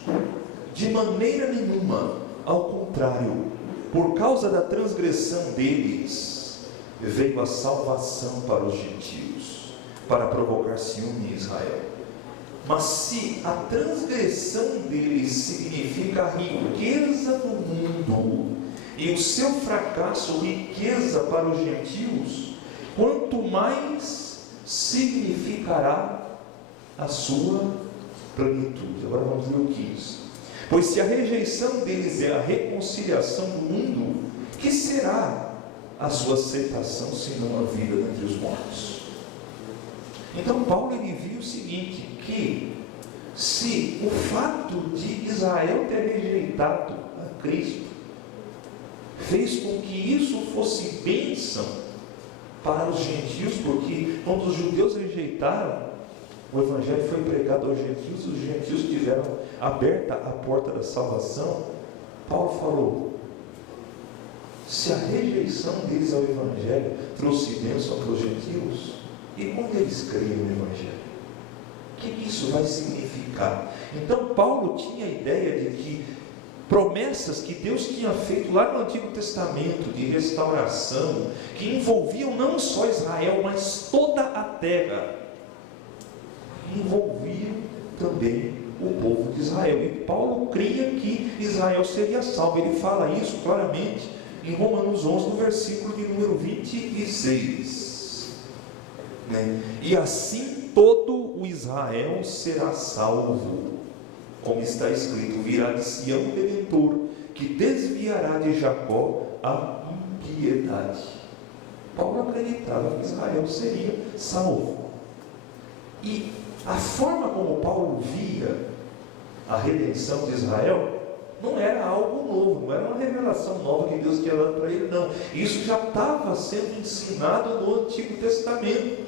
De maneira nenhuma, ao contrário, por causa da transgressão deles, veio a salvação para os gentios, para provocar ciúme em Israel. Mas se a transgressão deles significa a riqueza do mundo, e o seu fracasso riqueza para os gentios, quanto mais significará a sua plenitude. Agora vamos ler o 15. Pois se a rejeição deles é a reconciliação do mundo, que será a sua aceitação, senão a vida dentre os mortos? Então Paulo ele viu o seguinte, que se o fato de Israel ter rejeitado a Cristo fez com que isso fosse bênção para os gentios, porque quando os judeus rejeitaram, o Evangelho foi pregado aos gentios, os gentios tiveram aberta a porta da salvação. Paulo falou: se a rejeição deles ao Evangelho trouxe bênção para os gentios, e quando eles creem no Evangelho, o que isso vai significar? Então Paulo tinha a ideia de que promessas que Deus tinha feito lá no Antigo Testamento, de restauração, que envolviam não só Israel, mas toda a terra, envolviam também o povo de Israel. E Paulo cria que Israel seria salvo. Ele fala isso claramente em Romanos 11, no versículo de número 26. E assim todo o Israel será salvo, como está escrito: virá de Sião o Redentor, que desviará de Jacó a impiedade. Paulo acreditava que Israel seria salvo. E a forma como Paulo via a redenção de Israel não era algo novo, não era uma revelação nova que Deus tinha dado para ele, não. Isso já estava sendo ensinado no Antigo Testamento,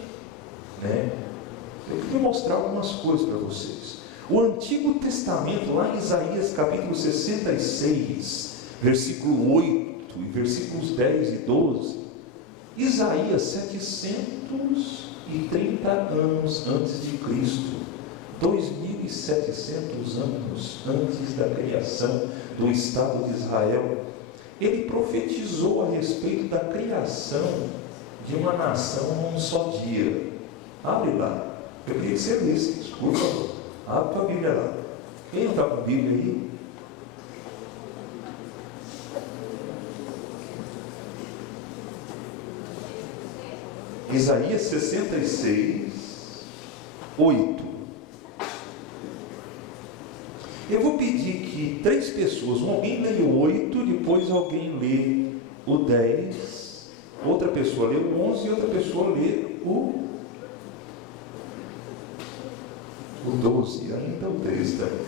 Eu queria mostrar algumas coisas para vocês. O Antigo Testamento, lá em Isaías capítulo 66, versículo 8 e versículos 10 e 12, Isaías 730 anos antes de Cristo, 2.700 anos antes da criação do Estado de Israel, ele profetizou a respeito da criação de uma nação num só dia. Abre lá, eu queria que você lesse, por favor, abre a Bíblia lá. Quem não está com a Bíblia aí? Isaías 66, 8. Eu vou pedir que 3 pessoas, alguém lê o 8, depois alguém lê o 10, outra pessoa lê o 11 e outra pessoa lê o 12, ainda o 13 também.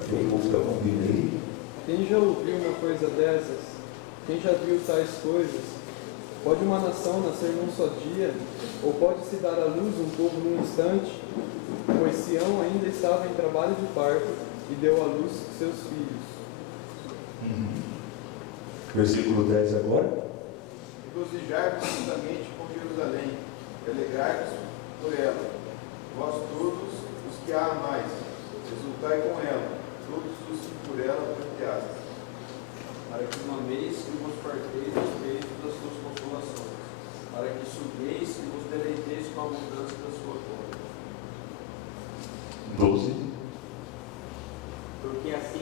Cadê o povo da Bíblia aí? Quem já ouviu uma coisa dessas? Quem já viu tais coisas? Pode uma nação nascer num só dia? Ou pode-se dar à luz um povo num instante? Pois Sião ainda estava em trabalho de parto e deu à luz seus filhos. Versículo 10 agora. Regozijai-vos juntamente com Jerusalém, e alegrai-vos por ela, vós todos os que a amais, exultai com ela, todos os que por ela planteastes, para que mameis e vos farteis a respeito das suas consolações, para que subeis e vos deleiteis com a abundância da sua glória. 12. Porque assim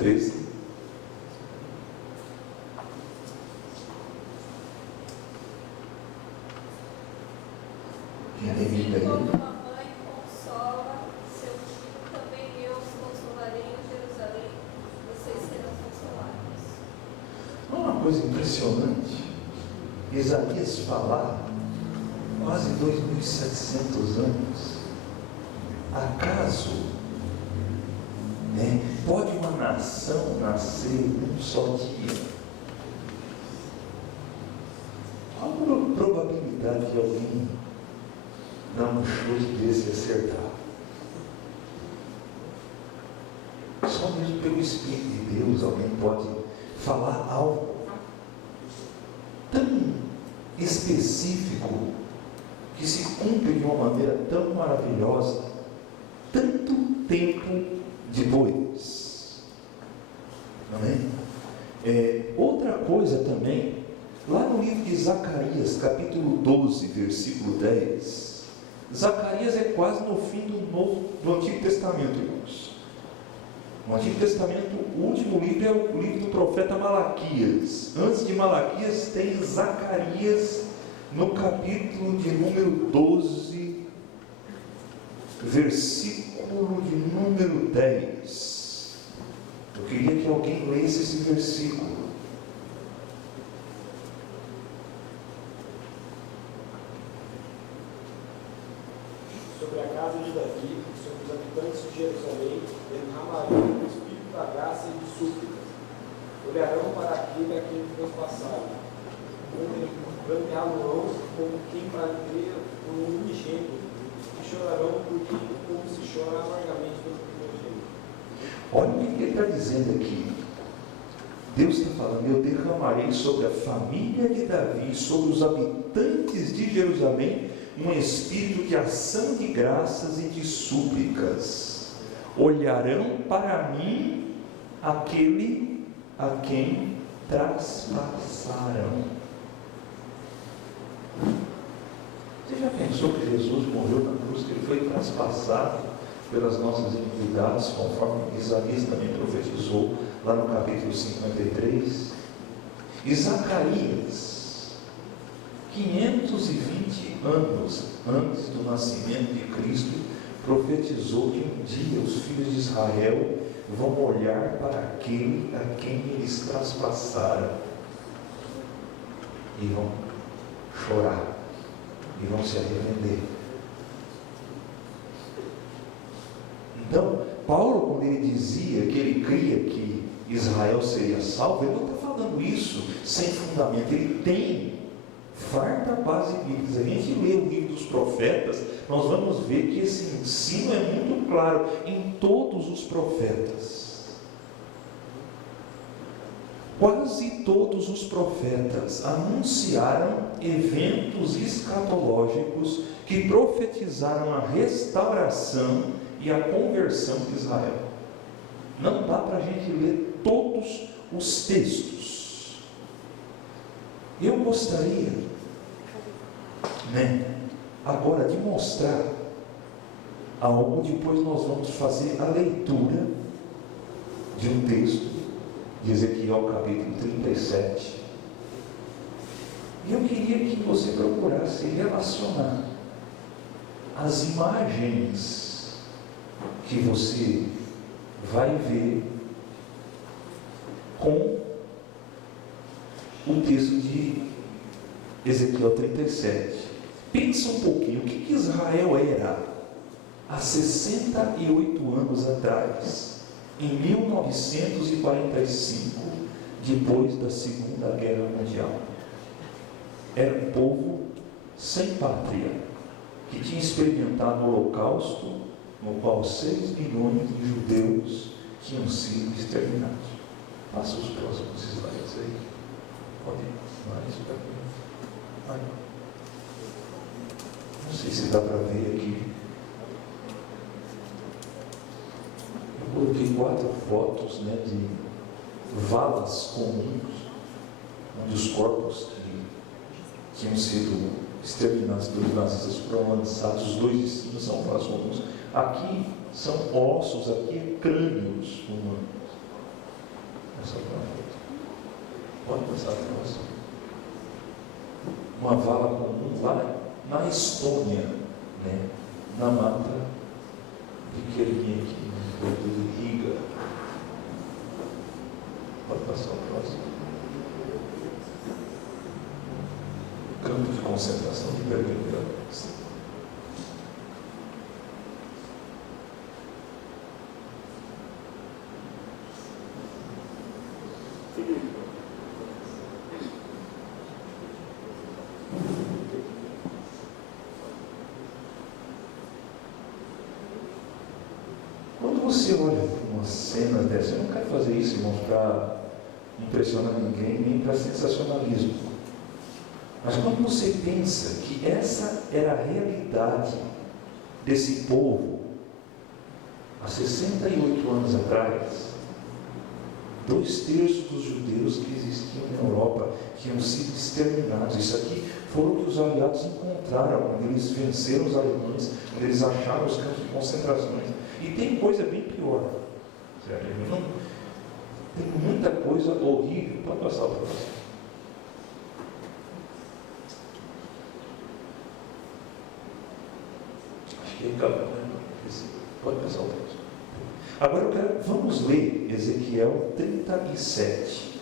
13. Quem tem Bíblia Assim como aí? uma mãe consola seu filho, também eu os consolarei em Jerusalém. Vocês serão consolados. Uma coisa impressionante, Isaías falar quase 2.700 anos. Acaso, pode uma nação nascer num só dia? Qual a probabilidade de alguém dar um chute desse e acertar? Só mesmo pelo Espírito de Deus alguém pode falar algo tão específico que se cumpre de uma maneira tão maravilhosa, tanto tempo depois. Amém? Outra coisa também, lá no livro de Zacarias, capítulo 12, versículo 10, Zacarias é quase no fim do Antigo Testamento, irmãos. No Antigo Testamento, o último livro é o livro do profeta Malaquias. Antes de Malaquias tem Zacarias, no capítulo de número 12, versículo de número 10. Eu queria que alguém lesse esse versículo. Sobre a casa de Davi, sobre os habitantes de Jerusalém, derramarei o espírito da graça e de súplicas. Olharão para aquele a quem transpassaram. Pranteá-lo-ão como quem pranteia por um unigênito, e chorarão por ti como se chora amargamente pelo primogênito. Olha o que ele está dizendo aqui. Deus está falando: eu derramarei sobre a família de Davi, sobre os habitantes de Jerusalém, um espírito de ação de graças e de súplicas. Olharão para mim aquele a quem traspassaram. Você já pensou que Jesus morreu na cruz, que ele foi traspassado pelas nossas iniquidades, conforme Isaías também profetizou lá no capítulo 53? E Zacarias, 520 anos antes do nascimento de Cristo, profetizou que um dia os filhos de Israel vão olhar para aquele a quem eles traspassaram e vão chorar e vão se arrepender. Então, Paulo, quando ele dizia que ele cria que Israel seria salvo, ele não está falando isso sem fundamento. Ele tem farta base bíblica. Se a gente lê o livro dos profetas, nós vamos ver que esse ensino é muito claro em todos os profetas. Quase todos os profetas anunciaram eventos escatológicos que profetizaram a restauração e a conversão de Israel. Não dá para a gente ler todos os textos. Eu gostaria, agora de mostrar algo. Depois nós vamos fazer a leitura de um texto de Ezequiel capítulo 37. E eu queria que você procurasse relacionar as imagens que você vai ver com o texto de Ezequiel 37. Pensa um pouquinho, o que Israel era há 68 anos atrás, em 1945, depois da Segunda Guerra Mundial. Era um povo sem pátria, que tinha experimentado o Holocausto, no qual 6 milhões de judeus tinham sido exterminados. Passa os próximos slides aí. Pode ir mais para aqui. Não sei se dá para ver aqui. Eu coloquei 4 fotos de valas comuns, onde os corpos que tinham sido exterminados pelos nazistas foram lançados. Os 2 de cima são vasos comuns. Aqui são ossos, aqui é crânios humanos. Pode passar para nós. Uma vala comum lá na Estônia, né? Na mata pequenininha aqui, no porto de Riga. Pode passar o próximo. Campo de concentração de Bergen-Belsen. Quando você olha uma cena dessa, eu não quero fazer isso, irmãos, para impressionar ninguém, nem para sensacionalismo. Mas quando você pensa que essa era a realidade desse povo, há 68 anos atrás, 2/3 dos judeus que existiam na Europa tinham sido exterminados. Isso aqui foram o que os aliados encontraram quando eles venceram os alemães, quando eles acharam os campos de concentrações. E tem coisa bem pior. Certo? Tem muita coisa horrível. Pode passar para você. Acho que acabou, né? Pode passar o próximo. Agora vamos ler Ezequiel 37.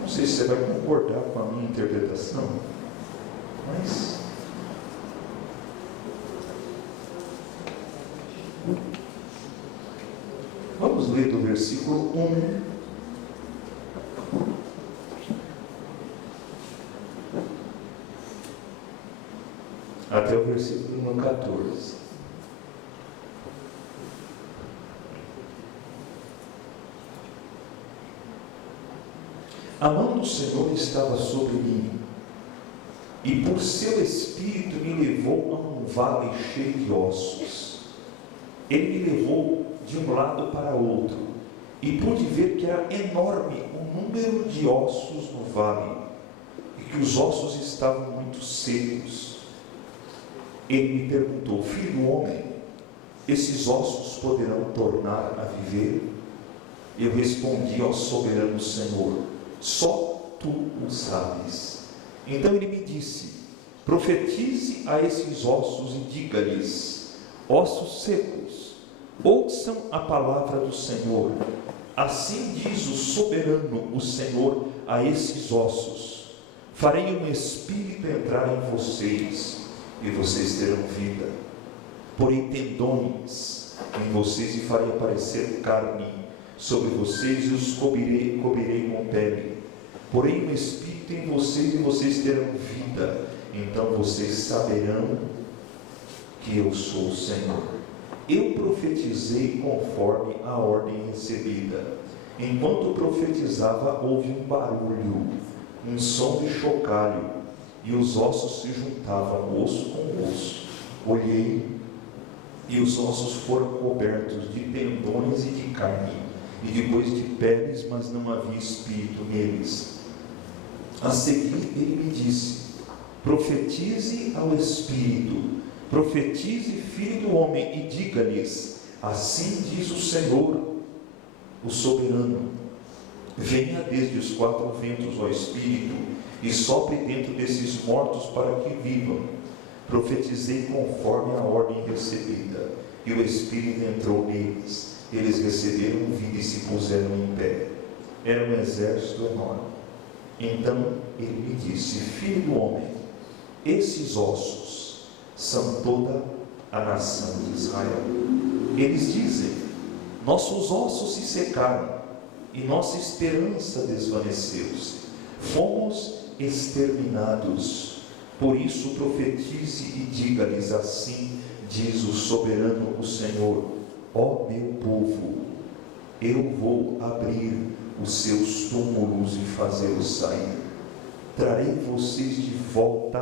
Não sei se você vai concordar com a minha interpretação, mas vamos ler do versículo 1 até o versículo 14. A mão do Senhor estava sobre mim, e por seu Espírito me levou a um vale cheio de ossos. Ele me levou de um lado para outro, e pude ver que era enorme o número de ossos no vale, e que os ossos estavam muito secos. Ele me perguntou: filho do homem, esses ossos poderão tornar a viver? Eu respondi ao soberano Senhor: só tu o sabes. Então ele me disse: profetize a esses ossos e diga-lhes: ossos secos, ouçam a palavra do Senhor. Assim diz o soberano, o Senhor, a esses ossos: farei um espírito entrar em vocês, e vocês terão vida. Porei tendões em vocês e farei aparecer carne sobre vocês, e os cobrirei com pele. Porém um espírito em vocês, e vocês terão vida. Então vocês saberão que eu sou o Senhor. Eu profetizei conforme a ordem recebida. Enquanto profetizava, houve um barulho, um som de chocalho, e os ossos se juntavam, osso com osso. Olhei, e os ossos foram cobertos de tendões e de carne, e depois de peles, mas não havia espírito neles. A seguir ele me disse: profetize ao espírito, profetize, filho do homem, e diga-lhes: assim diz o Senhor, o soberano: venha desde os 4 ventos, ó espírito, e sopre dentro desses mortos para que vivam. Profetizei conforme a ordem recebida, e o espírito entrou neles. Eles receberam vida e se puseram em pé. Era um exército enorme. Então ele me disse: filho do homem, esses ossos são toda a nação de Israel. Eles dizem: nossos ossos se secaram, e nossa esperança desvaneceu-se. Fomos exterminados. Por isso profetize e diga-lhes: assim diz o soberano, o Senhor: ó meu povo, eu vou abrir os seus túmulos e fazê-los sair. Trarei vocês de volta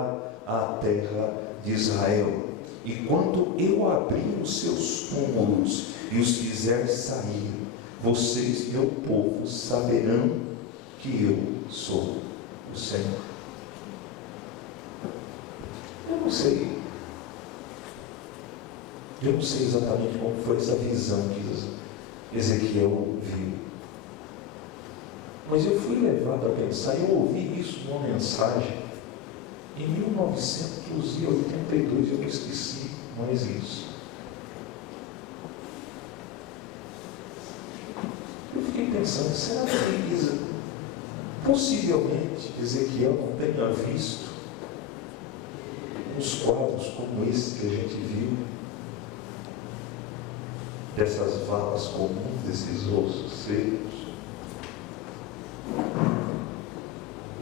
à terra de Israel. E quando eu abrir os seus túmulos e os fizer sair, vocês, meu povo, saberão que eu sou o Senhor. Eu não sei exatamente como foi essa visão Ezequiel viu. Mas eu fui levado a pensar, eu ouvi isso numa mensagem em 1982, eu não esqueci mais isso. Eu fiquei pensando, será que possivelmente Ezequiel não tenha visto uns quadros como esse que a gente viu, dessas valas comuns, desses ossos secos?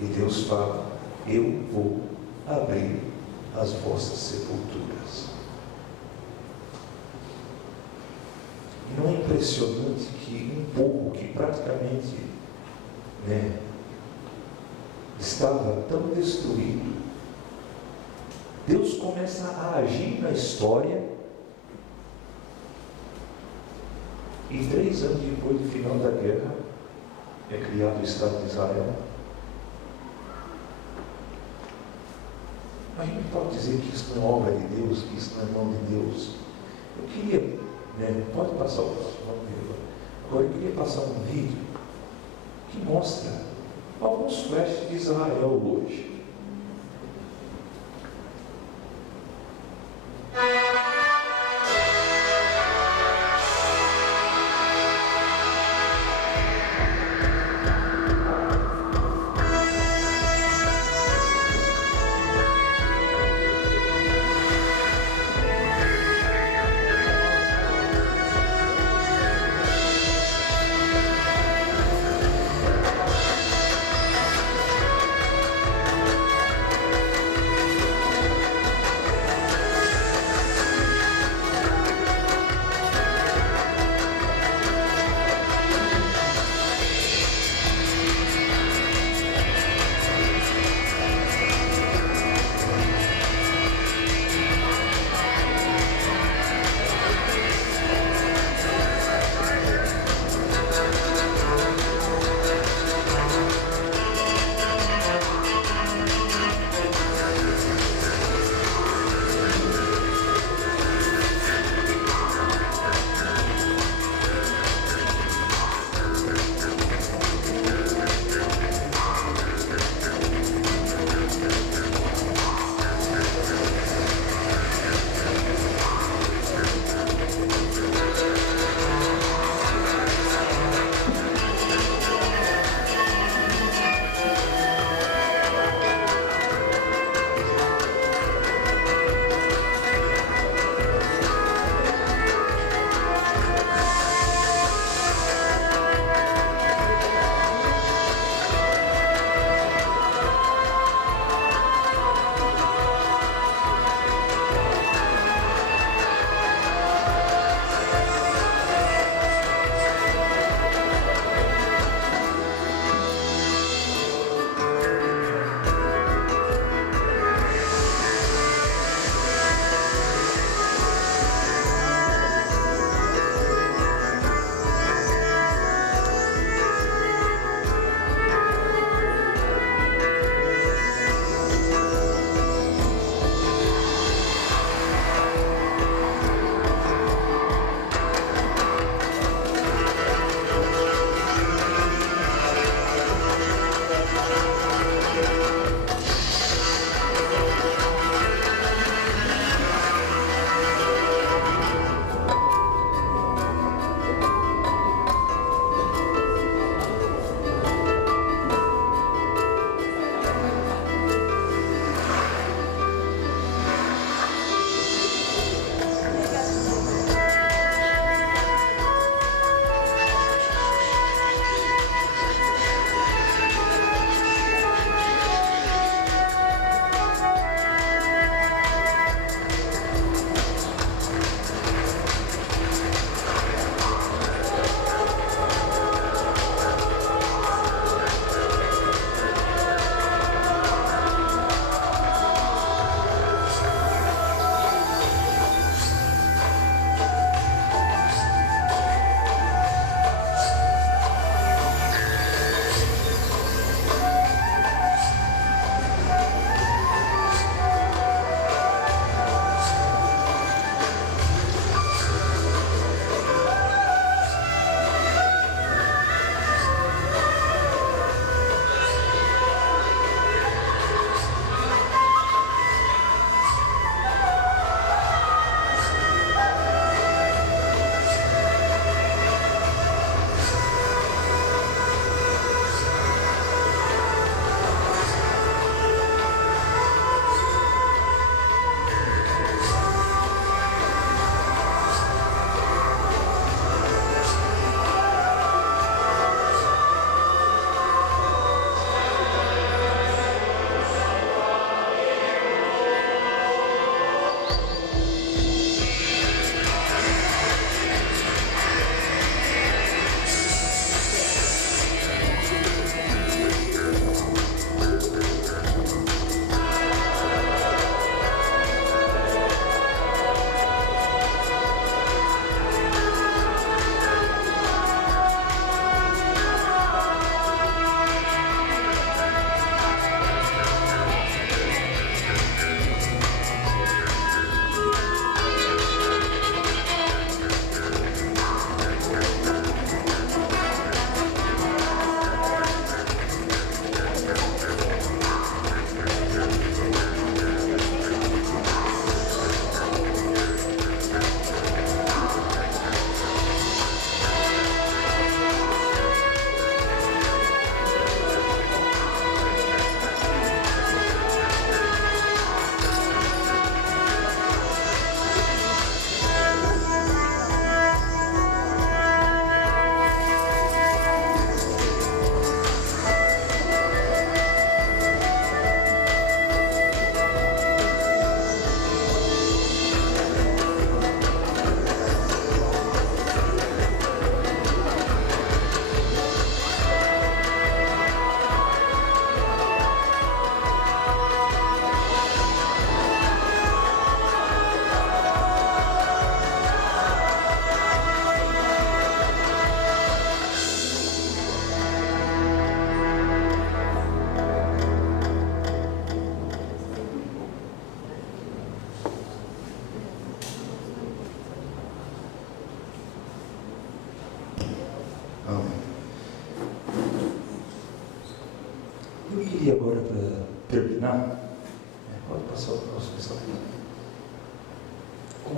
E Deus fala, eu vou abrir as vossas sepulturas. E não é impressionante que um povo que praticamente estava tão destruído, Deus começa a agir na história, e 3 anos depois do final da guerra é criado o Estado de Israel. A gente pode dizer que isso não é obra de Deus, que isso não é mão de Deus. Eu queria, pode passar o próximo vídeo. Agora eu queria passar um vídeo que mostra alguns flashes de Israel hoje.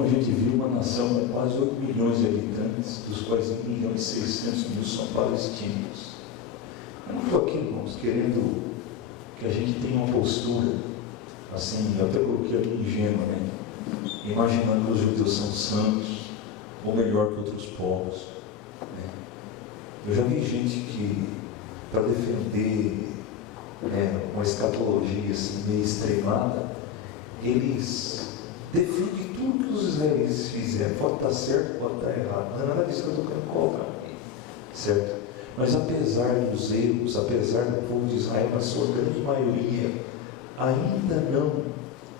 a gente viu, uma nação com quase 8 milhões de habitantes, dos quais 1.600.000 são palestinos. Eu não estou aqui, irmãos, querendo que a gente tenha uma postura, assim, eu até coloquei ali ingênua, né? Imaginando que os judeus são santos, ou melhor que outros povos. Né? Eu já vi gente que, para defender uma escatologia assim, meio extremada, eles defendem tudo que os israelenses fizeram. Pode estar certo, pode estar errado. Não é nada disso que eu estou querendo colocar aqui. Certo? Mas apesar dos erros, apesar do povo de Israel, na sua grande maioria, ainda não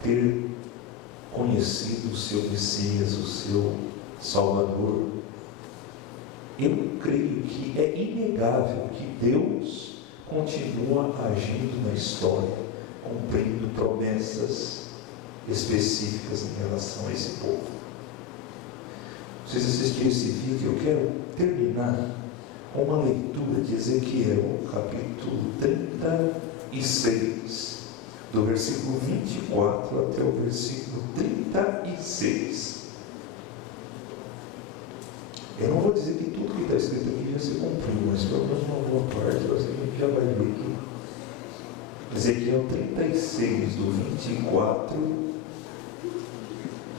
ter conhecido o seu Messias, o seu Salvador, eu creio que é inegável que Deus continua agindo na história, cumprindo promessas específicas em relação a esse povo. Vocês assistiram esse vídeo, eu quero terminar com uma leitura de Ezequiel, capítulo 36, do versículo 24 até o versículo 36. Eu não vou dizer que tudo que está escrito aqui já se cumpriu, mas pelo menos uma boa parte, a gente já vai ver aqui. Ezequiel 36, do 24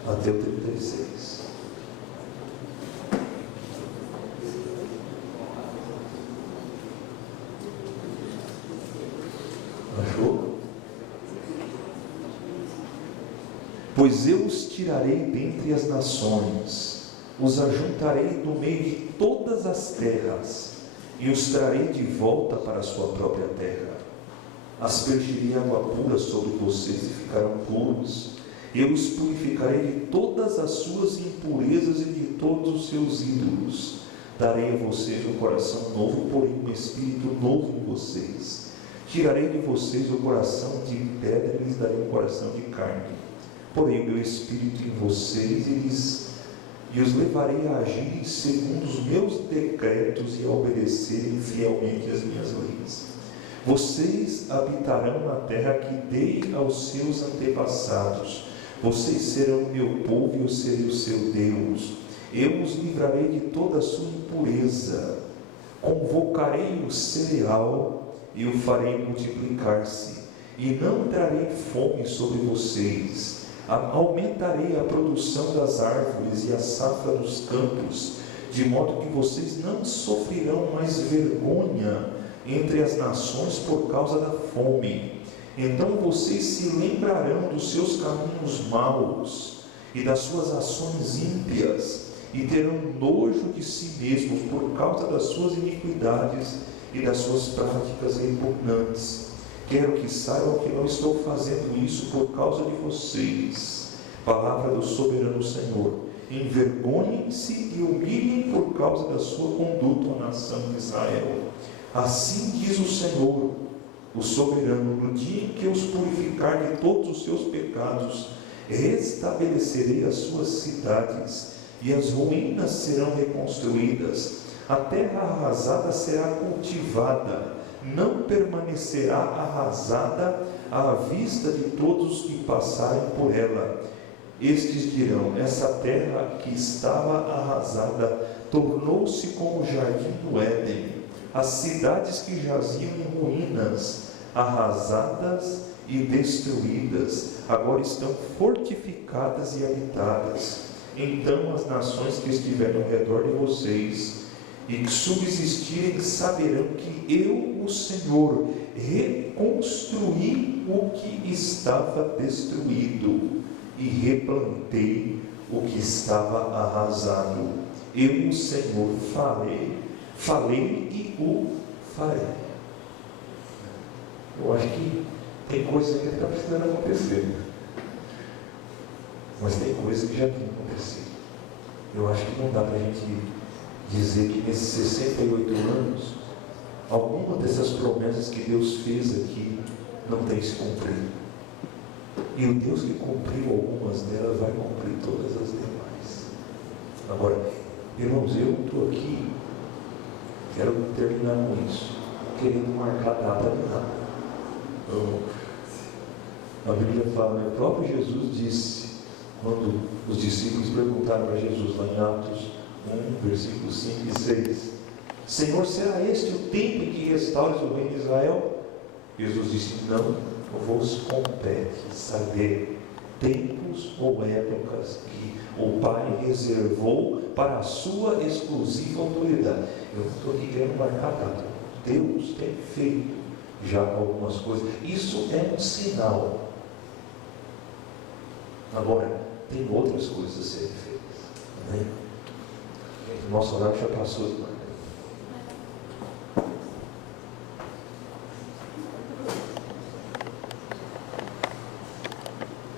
até o 36. Achou? Pois eu os tirarei dentre as nações, os ajuntarei do meio de todas as terras, e os trarei de volta para a sua própria terra. Aspergirei água pura sobre vocês e ficarão puros. Eu os purificarei de todas as suas impurezas e de todos os seus ídolos. Darei a vocês um coração novo, porém um espírito novo em vocês. Tirarei de vocês o coração de pedra e lhes darei um coração de carne. Porém o meu espírito em vocês e os levarei a agirem segundo os meus decretos e a obedecerem fielmente as minhas leis. Vocês habitarão na terra que dei aos seus antepassados. Vocês serão meu povo e eu serei o seu Deus. Eu os livrarei de toda a sua impureza. Convocarei o cereal e o farei multiplicar-se. E não trarei fome sobre vocês. Aumentarei a produção das árvores e a safra dos campos, de modo que vocês não sofrerão mais vergonha entre as nações por causa da fome. Então vocês se lembrarão dos seus caminhos maus e das suas ações ímpias, e terão nojo de si mesmos por causa das suas iniquidades e das suas práticas repugnantes. Quero que saibam que não estou fazendo isso por causa de vocês. Palavra do soberano Senhor. Envergonhem-se e humilhem por causa da sua conduta, ó nação de Israel. Assim diz o Senhor, o soberano: no dia em que eu os purificar de todos os seus pecados, restabelecerei as suas cidades, e as ruínas serão reconstruídas. A terra arrasada será cultivada, não permanecerá arrasada à vista de todos que passarem por ela. Estes dirão: essa terra que estava arrasada tornou-se como o jardim do Éden. As cidades que jaziam em ruínas, arrasadas e destruídas, agora estão fortificadas e habitadas. Então as nações que estiverem ao redor de vocês e que subsistirem saberão que eu, o Senhor, reconstruí o que estava destruído e replantei o que estava arrasado. Eu, o Senhor, falei e o farei. Eu acho que tem coisa que está precisando acontecer, mas tem coisa que já tem acontecido. Eu acho que não dá para a gente dizer que nesses 68 anos, alguma dessas promessas que Deus fez aqui não tem se cumprido. E o Deus que cumpriu algumas delas vai cumprir todas as demais. Agora, irmãos, eu estou aqui, quero terminar com isso, querendo marcar data de nada. A Bíblia fala, o próprio Jesus disse quando os discípulos perguntaram para Jesus, lá em Atos 1, versículos 5 e 6, Senhor, será este o tempo em que restaures o reino de Israel? Jesus disse, não vos compete saber tempos ou épocas que o Pai reservou para a sua exclusiva autoridade. Eu não estou aqui querendo marcar nada. Deus tem feito já algumas coisas. Isso é um sinal. Agora, tem outras coisas a serem feitas. Amém? Nosso horário já passou demais.